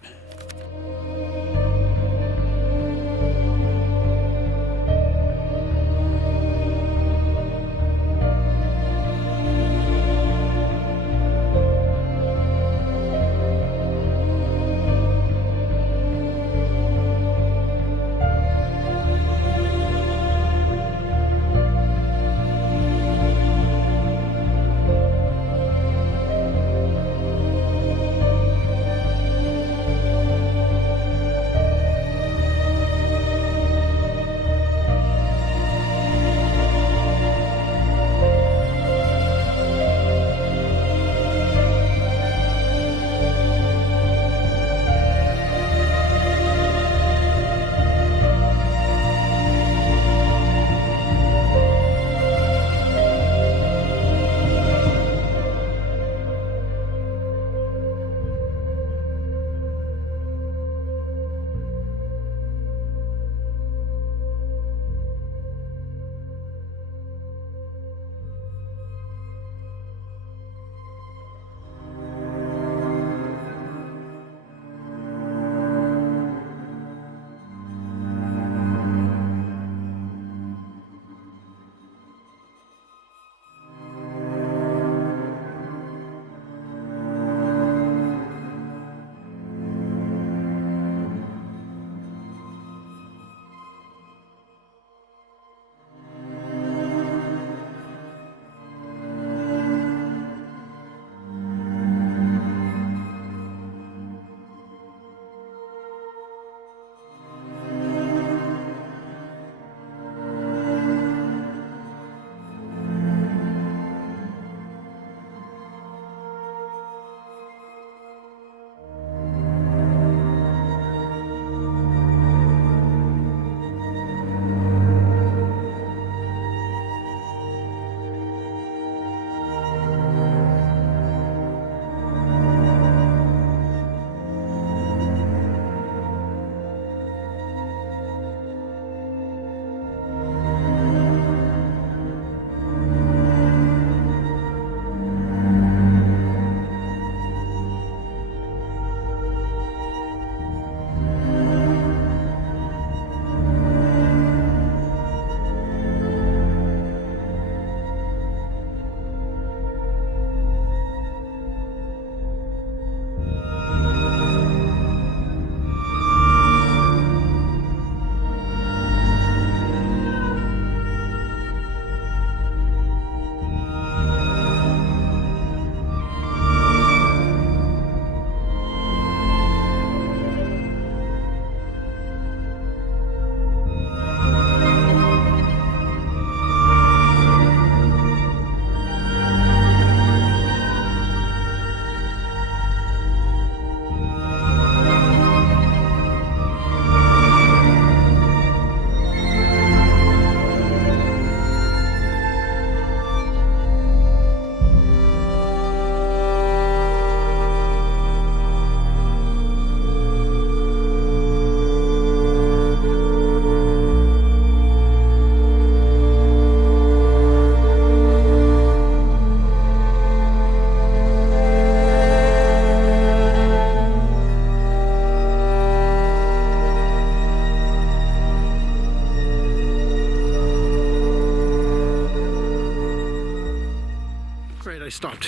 I stopped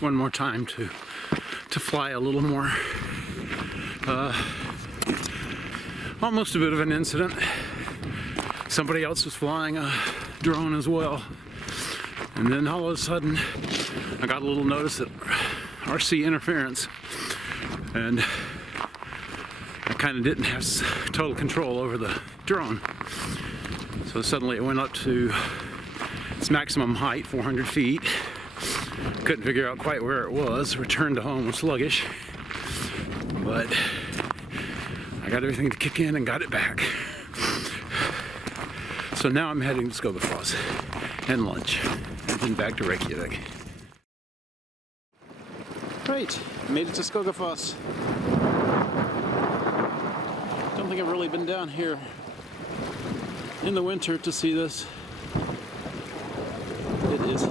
one more time to fly a little more. Almost a bit of an incident. Somebody else was flying a drone as well. And then all of a sudden, I got a little notice that RC interference. And I kind of didn't have total control over the drone. So suddenly it went up to its maximum height, 400 feet. Couldn't figure out quite where it was. Return to home was sluggish. But I got everything to kick in and got it back. So now I'm heading to Skogafoss and lunch, and then back to Reykjadalur. Right, made it to Skogafoss. Don't think I've really been down here in the winter to see this. It is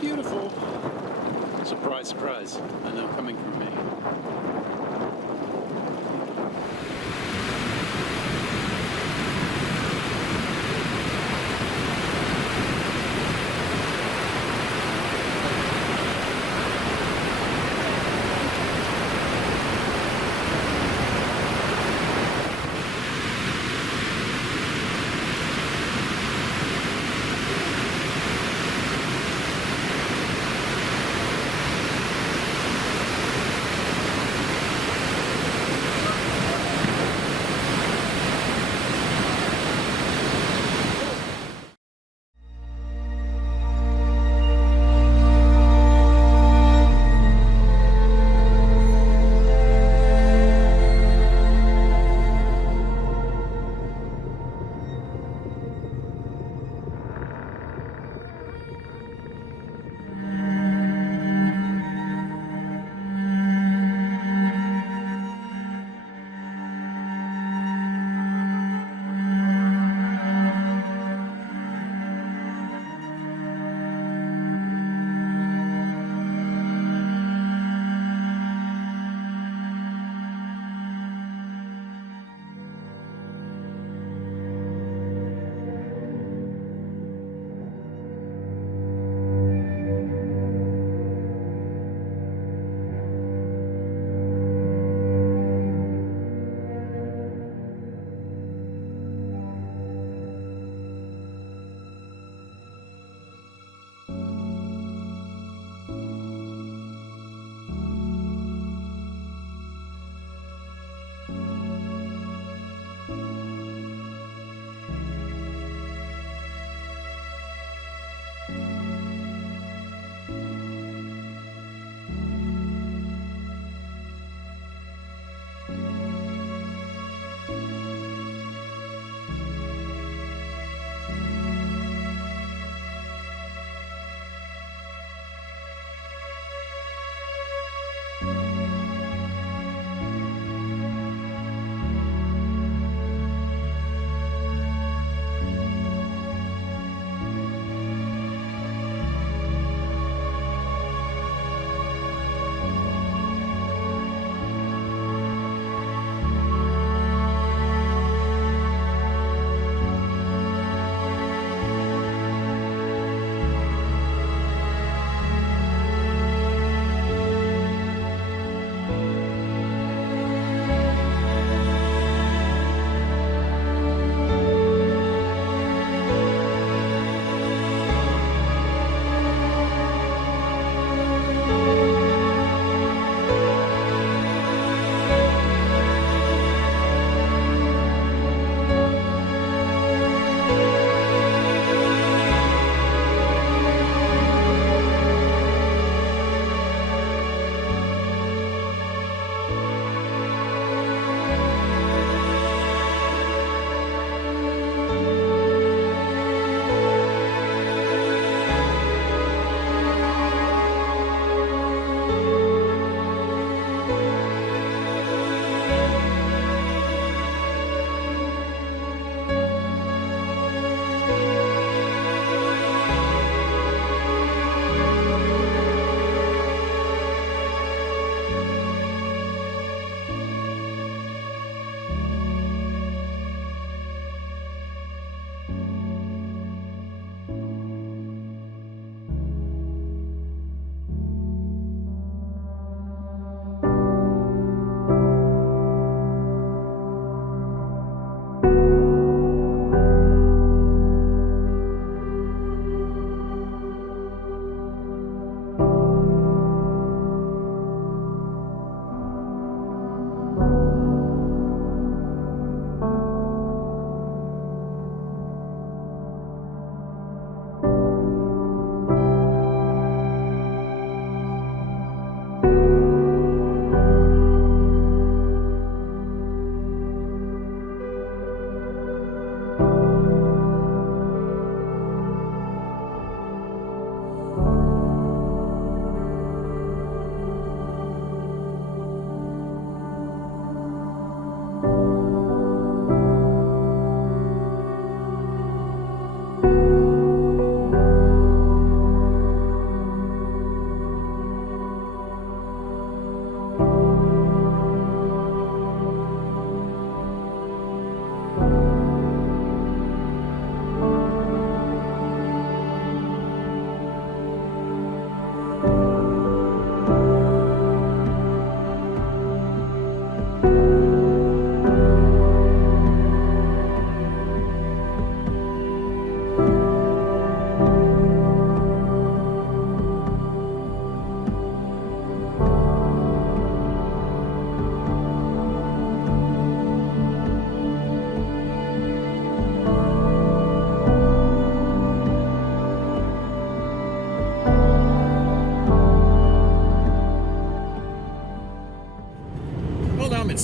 beautiful. Surprise, surprise. I know, coming from me.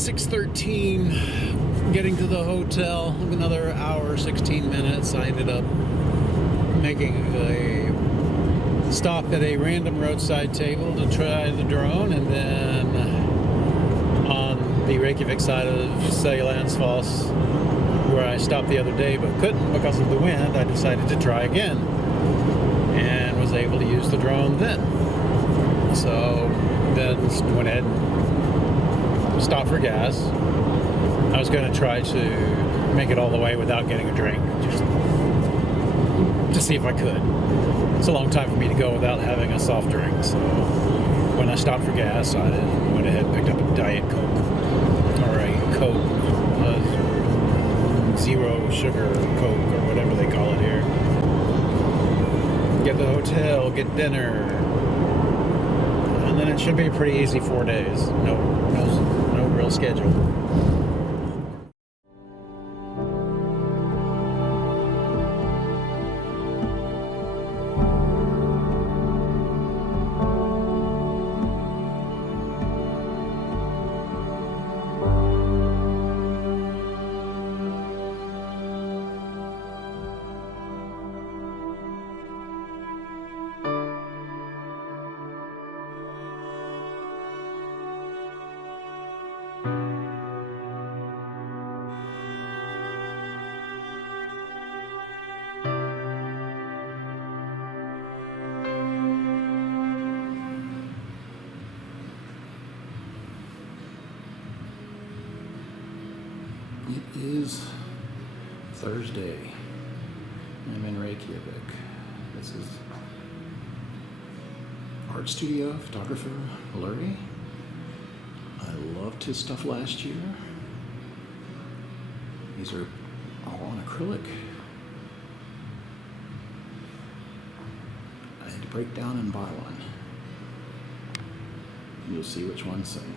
6:13 getting to the hotel. Another hour, 16 minutes. I ended up making a stop at a random roadside table to try the drone, and then on the Reykjavik side of Seljalandsfoss, where I stopped the other day but couldn't because of the wind, I decided to try again and was able to use the drone then. So then went ahead and stopped for gas. I was going to try to make it all the way without getting a drink, just to see if I could. It's a long time for me to go without having a soft drink, so when I stopped for gas, I went ahead and picked up a Diet Coke, or a Coke, zero sugar Coke, or whatever they call it here. Get the hotel, get dinner, and then it should be a pretty easy 4 days. No real schedule. It is Thursday. I'm in Reykjavik. This is art studio photographer Larry. I loved his stuff last year. These are all on acrylic. I had to break down and buy one. You'll see which one soon.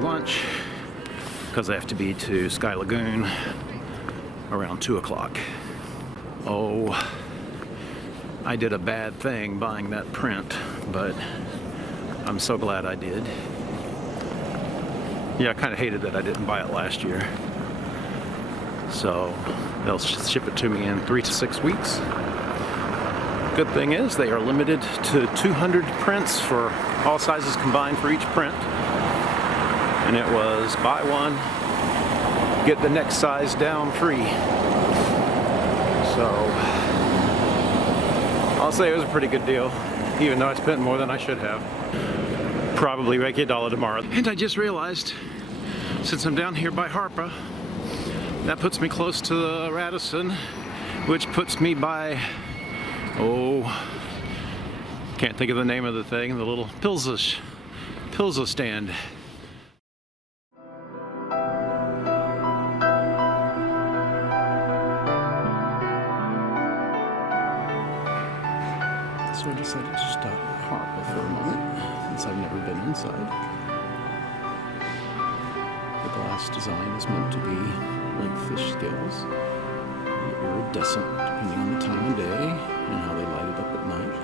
Lunch because I have to be to Sky Lagoon around 2 o'clock. Oh, I did a bad thing buying that print, but I'm so glad I did. Yeah, I kind of hated that I didn't buy it last year. So they'll ship it to me in 3 to 6 weeks. Good thing is they are limited to 200 prints for all sizes combined for each print. And it was buy one, get the next size down free. So I'll say it was a pretty good deal, even though I spent more than I should have. probably Reykjadalur tomorrow. And I just realized, since I'm down here by Harpa, that puts me close to Radisson, which puts me by, can't think of the name of the thing, the little Pilsa stand. So I decided to stop at Harpa for a moment, since I've never been inside. The glass design is meant to be like fish scales, iridescent depending on the time of day and how they light it up at night.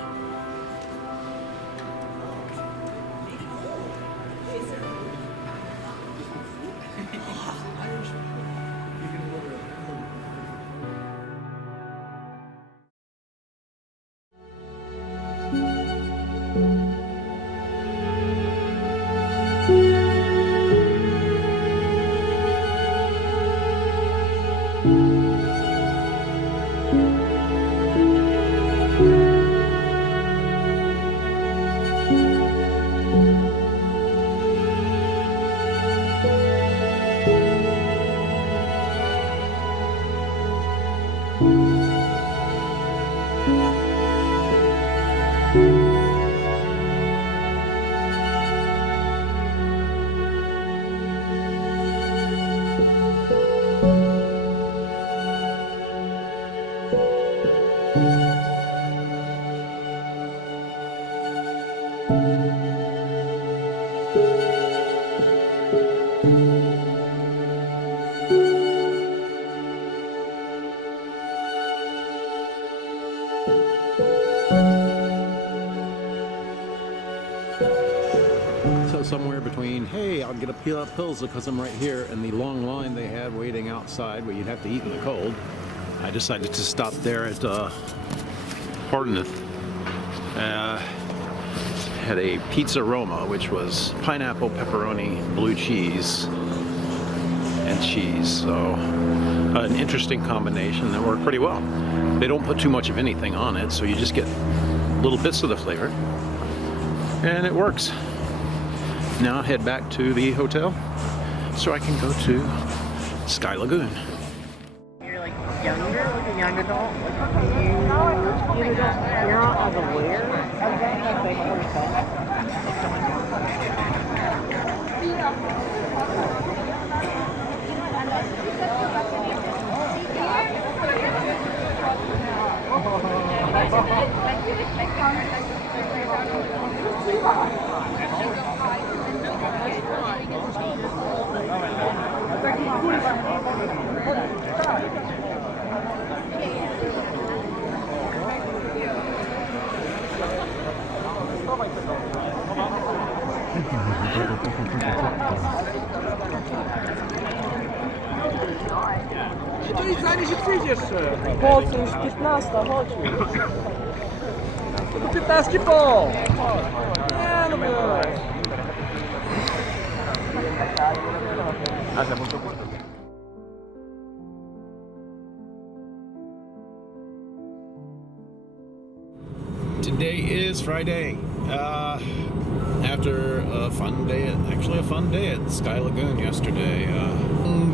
Somewhere between, hey, I'll get a Pilsa because I'm right here, and the long line they had waiting outside where you'd have to eat in the cold, I decided to stop there at Horneth. Had a pizza Roma, which was pineapple, pepperoni, blue cheese, and cheese. So an interesting combination that worked pretty well. They don't put too much of anything on it, so you just get little bits of the flavor, and it works. Now head back to the hotel so I can go to Sky Lagoon. You're like younger, like a young adult. You're not as aware of that as Zanim się przyjdziesz. Po co? Już 15, chodź. Do 15 po! Nie, no byłeś. Today is Friday. After a fun day at Sky Lagoon yesterday.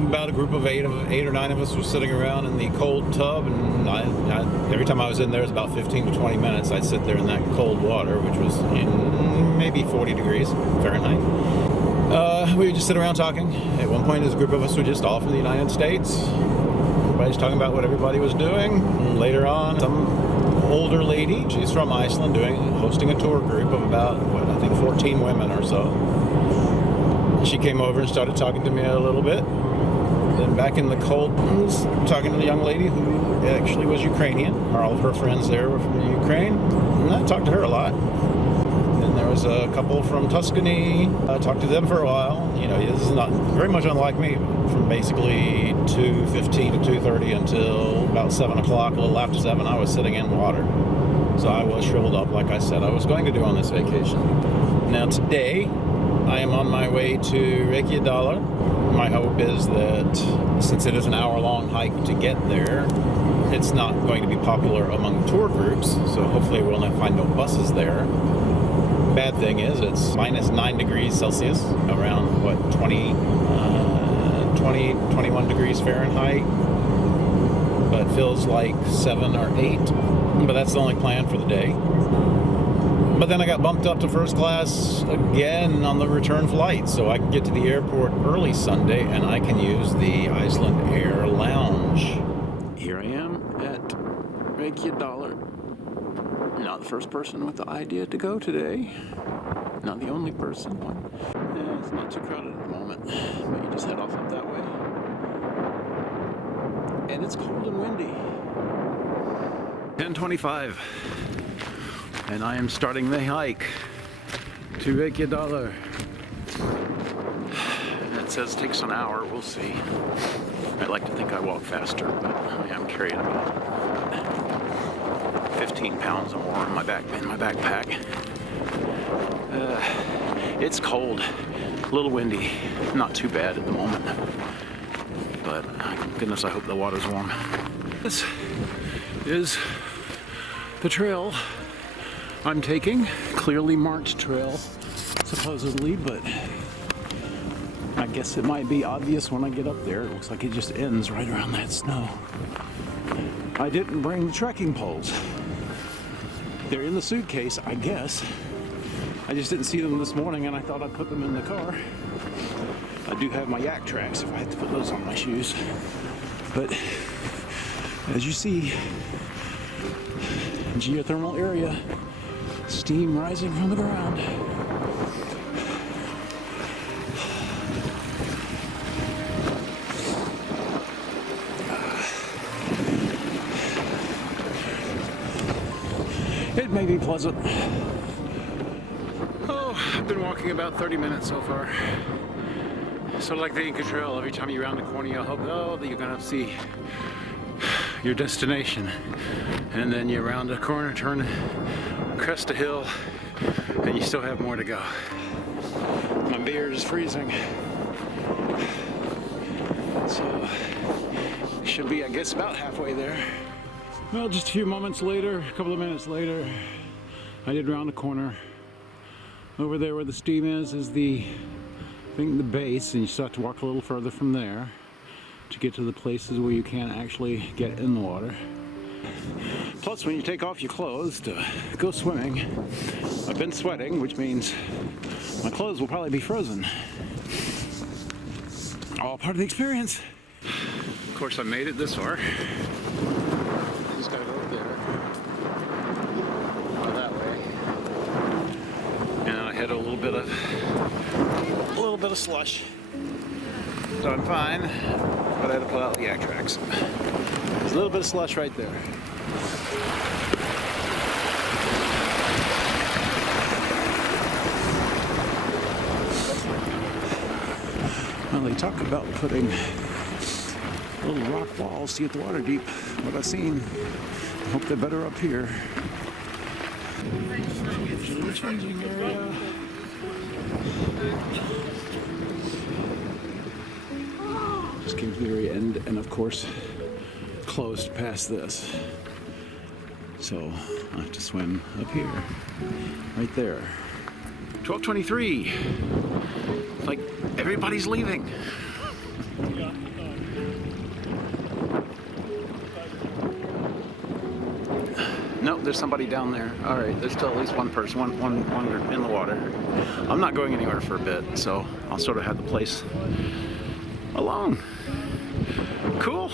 About a group of eight or nine of us was sitting around in the cold tub, and every time I was in there, it was about 15 to 20 minutes. I'd sit there in that cold water, which was in maybe 40 degrees Fahrenheit. We would just sit around talking. At one point, this group of us were just all from the United States. Everybody's talking about what everybody was doing. And later on, some older lady, she's from Iceland, hosting a tour group of about, I think 14 women or so. She came over and started talking to me a little bit. Then back in the cold, I was talking to the young lady who actually was Ukrainian. All of her friends there were from Ukraine, and I talked to her a lot. Then there was a couple from Tuscany. I talked to them for a while. You know, this is not very much unlike me. From basically 2:15 to 2:30 until about 7 o'clock, a little after 7, I was sitting in water. So I was shriveled up, like I said I was going to do on this vacation. Now today, I am on my way to Reykjadalur. My hope is that since it is an hour-long hike to get there, it's not going to be popular among tour groups, so hopefully we'll find no buses there. bad thing is it's minus 9 degrees Celsius, around what, 21 degrees Fahrenheit, but it feels like 7 or 8, but that's the only plan for the day. But then I got bumped up to first class again on the return flight, so I can get to the airport early Sunday and I can use the Iceland Air Lounge. Here I am at Reykjadalur. Not the first person with the idea to go today. Not the only person. Yeah, it's not too crowded at the moment, but you just head off up that way. And it's cold and windy. 10:25. And I am starting the hike to Reykjadalur. It says it takes an hour, we'll see. I'd like to think I walk faster, but I am carrying about 15 pounds or more in my backpack. It's cold, a little windy, not too bad at the moment. But goodness, I hope the water's warm. This is the trail I'm taking, clearly marked trail, supposedly, but I guess it might be obvious when I get up there. It looks like it just ends right around that snow. I didn't bring the trekking poles. They're in the suitcase, I guess. I just didn't see them this morning and I thought I'd put them in the car. I do have my yak tracks if I had to put those on my shoes. But as you see, geothermal area, steam rising from the ground. It may be pleasant. Oh, I've been walking about 30 minutes so far. So like the Inca Trail, every time you round the corner, you hope, oh, that you're gonna see your destination. And then you round a corner, turn, crest a hill, and you still have more to go. My beard is freezing. So, should be, I guess, about halfway there. Well, just a few moments later, a couple of minutes later, I did round a corner. Over there where the steam is the, I think, the base, and you still have to walk a little further from there to get to the places where you can actually get in the water. Plus, when you take off your clothes to go swimming, I've been sweating, which means my clothes will probably be frozen. All part of the experience. Of course, I made it this far. Just gotta go up there. Go that way. And I had a little bit of slush. So I'm fine, but I had to pull out the yak tracks. There's a little bit of slush right there. Well, they talk about putting little rock walls to get the water deep. What I've seen, I hope they're better up here. The changing area. Just came to the very end, and of course, closed past this. So I have to swim up here, right there. 12:23. Like everybody's leaving. No, there's somebody down there. All right, there's still at least one person, one in the water. I'm not going anywhere for a bit, so I'll sort of have the place alone. Cool.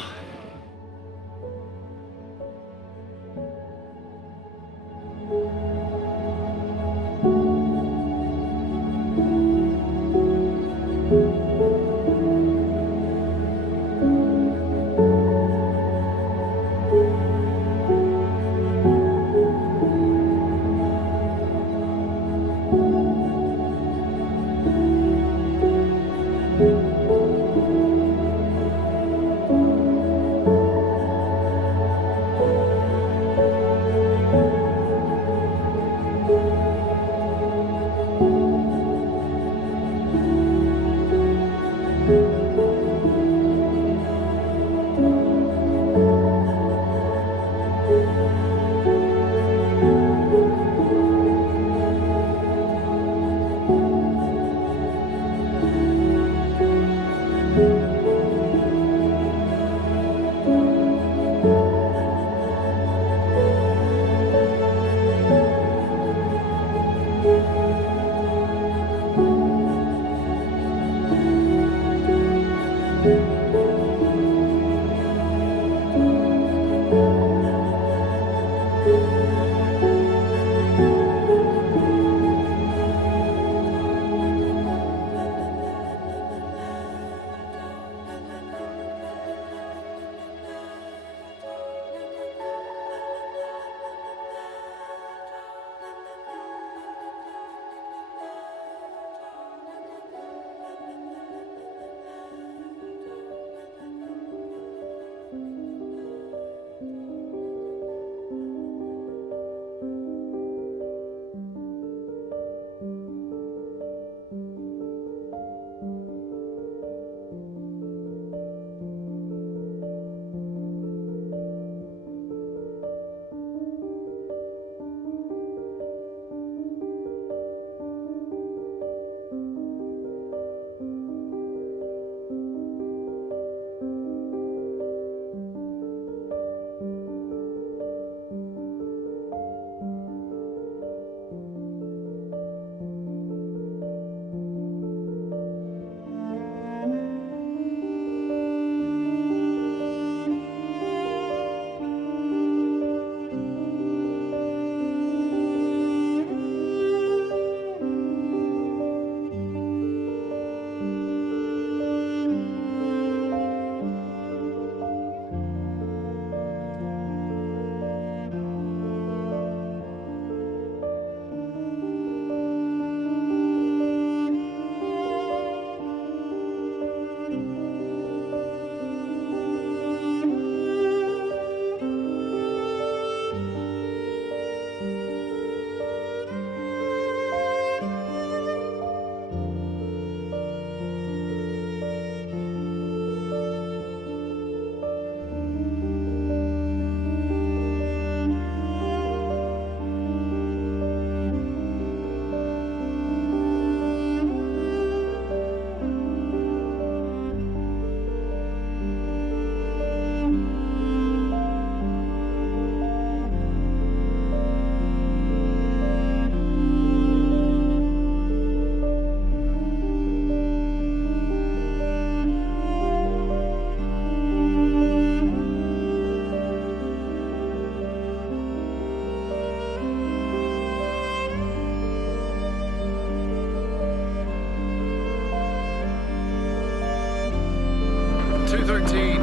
2:13.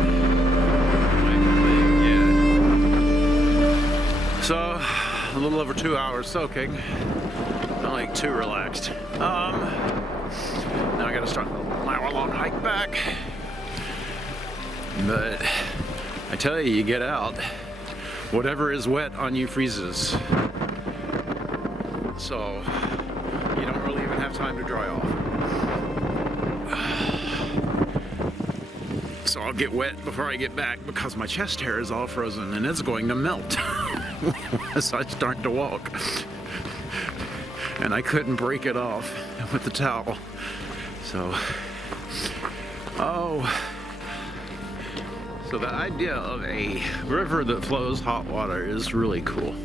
Yeah. So a little over 2 hours soaking. Not like too relaxed. Now I gotta start an hour-long hike back. But I tell you, you get out, whatever is wet on you freezes. So you don't really even have time to dry off. So I'll get wet before I get back because my chest hair is all frozen and it's going to melt as I start to walk. And I couldn't break it off with the towel. So, so the idea of a river that flows hot water is really cool.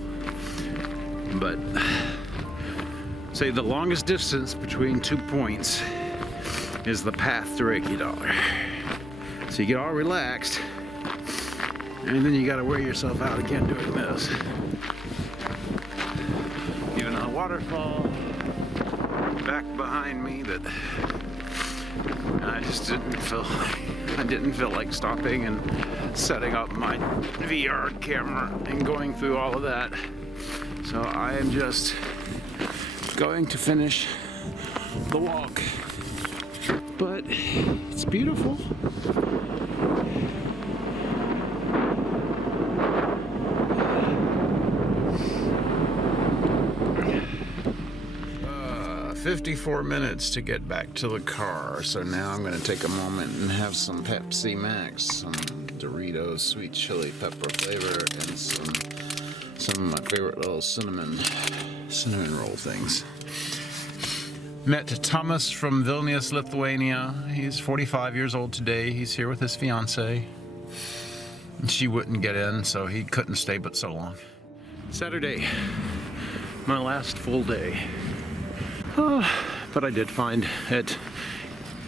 But say the longest distance between 2 points is the path to Reykjadalur. So you get all relaxed, and then you gotta wear yourself out again doing this. Even a waterfall back behind me that I just didn't feel like stopping and setting up my VR camera and going through all of that. So I am just going to finish the walk. But it's beautiful. Uh, 54 minutes to get back to the car. So now I'm going to take a moment and have some Pepsi Max, some Doritos sweet chili pepper flavor, and some of my favorite little cinnamon roll things. Met Thomas from Vilnius, Lithuania. He's 45 years old today. He's here with his fiance. She wouldn't get in, so he couldn't stay but so long. Saturday, my last full day. But I did find at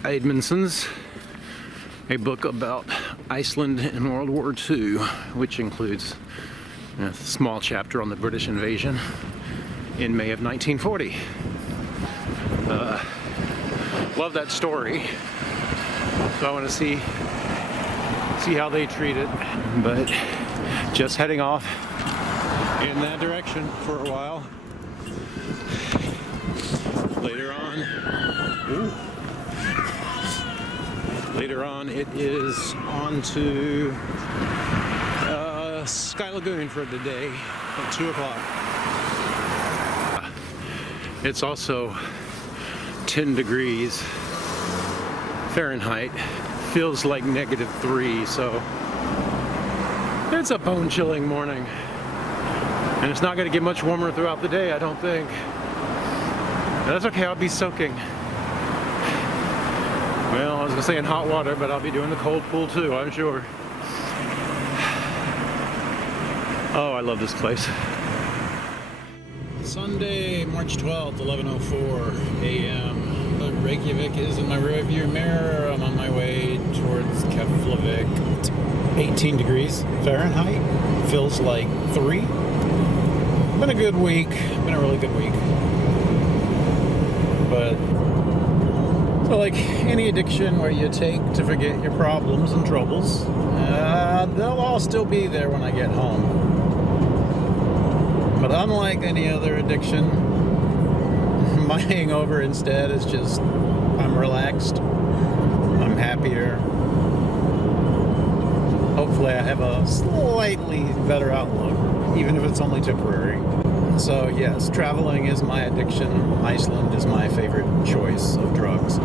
Edmundson's a book about Iceland in World War II, which includes A small chapter on the British invasion in May of 1940. Love that story. So I want to see how they treat it. But just heading off in that direction for a while. Later on, it is on to Sky Lagoon for the day at 2 o'clock. It's also 10 degrees Fahrenheit. Feels like -3, so it's a bone-chilling morning. And it's not going to get much warmer throughout the day, I don't think. But that's okay, I'll be soaking. Well, I was going to say in hot water, but I'll be doing the cold pool too, I'm sure. Oh, I love this place. Sunday, March 12th, 11:04 a.m. Reykjavik is in my rearview mirror. I'm on my way towards Keflavik. 18 degrees Fahrenheit. Feels like 3. Been a good week. Been a really good week. But so like any addiction where you take to forget your problems and troubles, they'll all still be there when I get home. But unlike any other addiction, my hangover instead is just, I'm relaxed, I'm happier. Hopefully I have a slightly better outlook, even if it's only temporary. So yes, traveling is my addiction. Iceland is my favorite choice of drugs.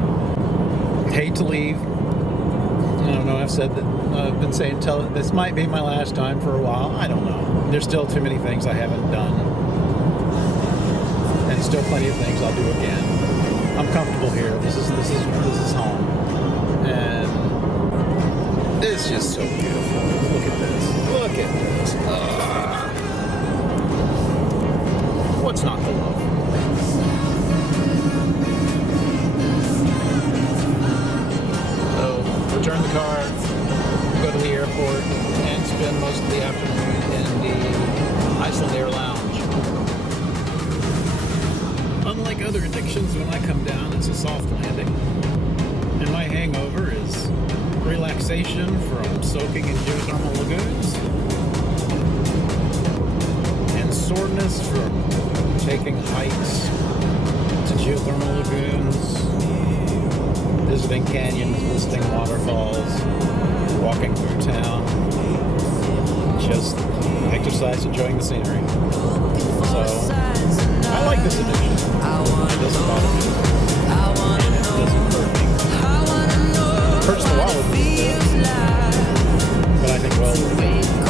Hate to leave. I don't know, I've said that, I've been saying this might be my last time for a while. I don't know. There's still too many things I haven't done. And still plenty of things I'll do again. I'm comfortable here. This is home. And it's just so beautiful. Look at this. Look at this. What's not to love? So, return the car, go to the airport, and spend most of the afternoon in the Iceland Air Lounge. Unlike other addictions, when I come down, it's a soft landing. And my hangover is relaxation from soaking in geothermal lagoons, and soreness from taking hikes to geothermal lagoons, visiting canyons, visiting waterfalls, walking through town, just exercise, enjoying the scenery. So, I like this addiction. It doesn't bother me. And it doesn't hurt me. It hurts the wallet, but I think well worth it.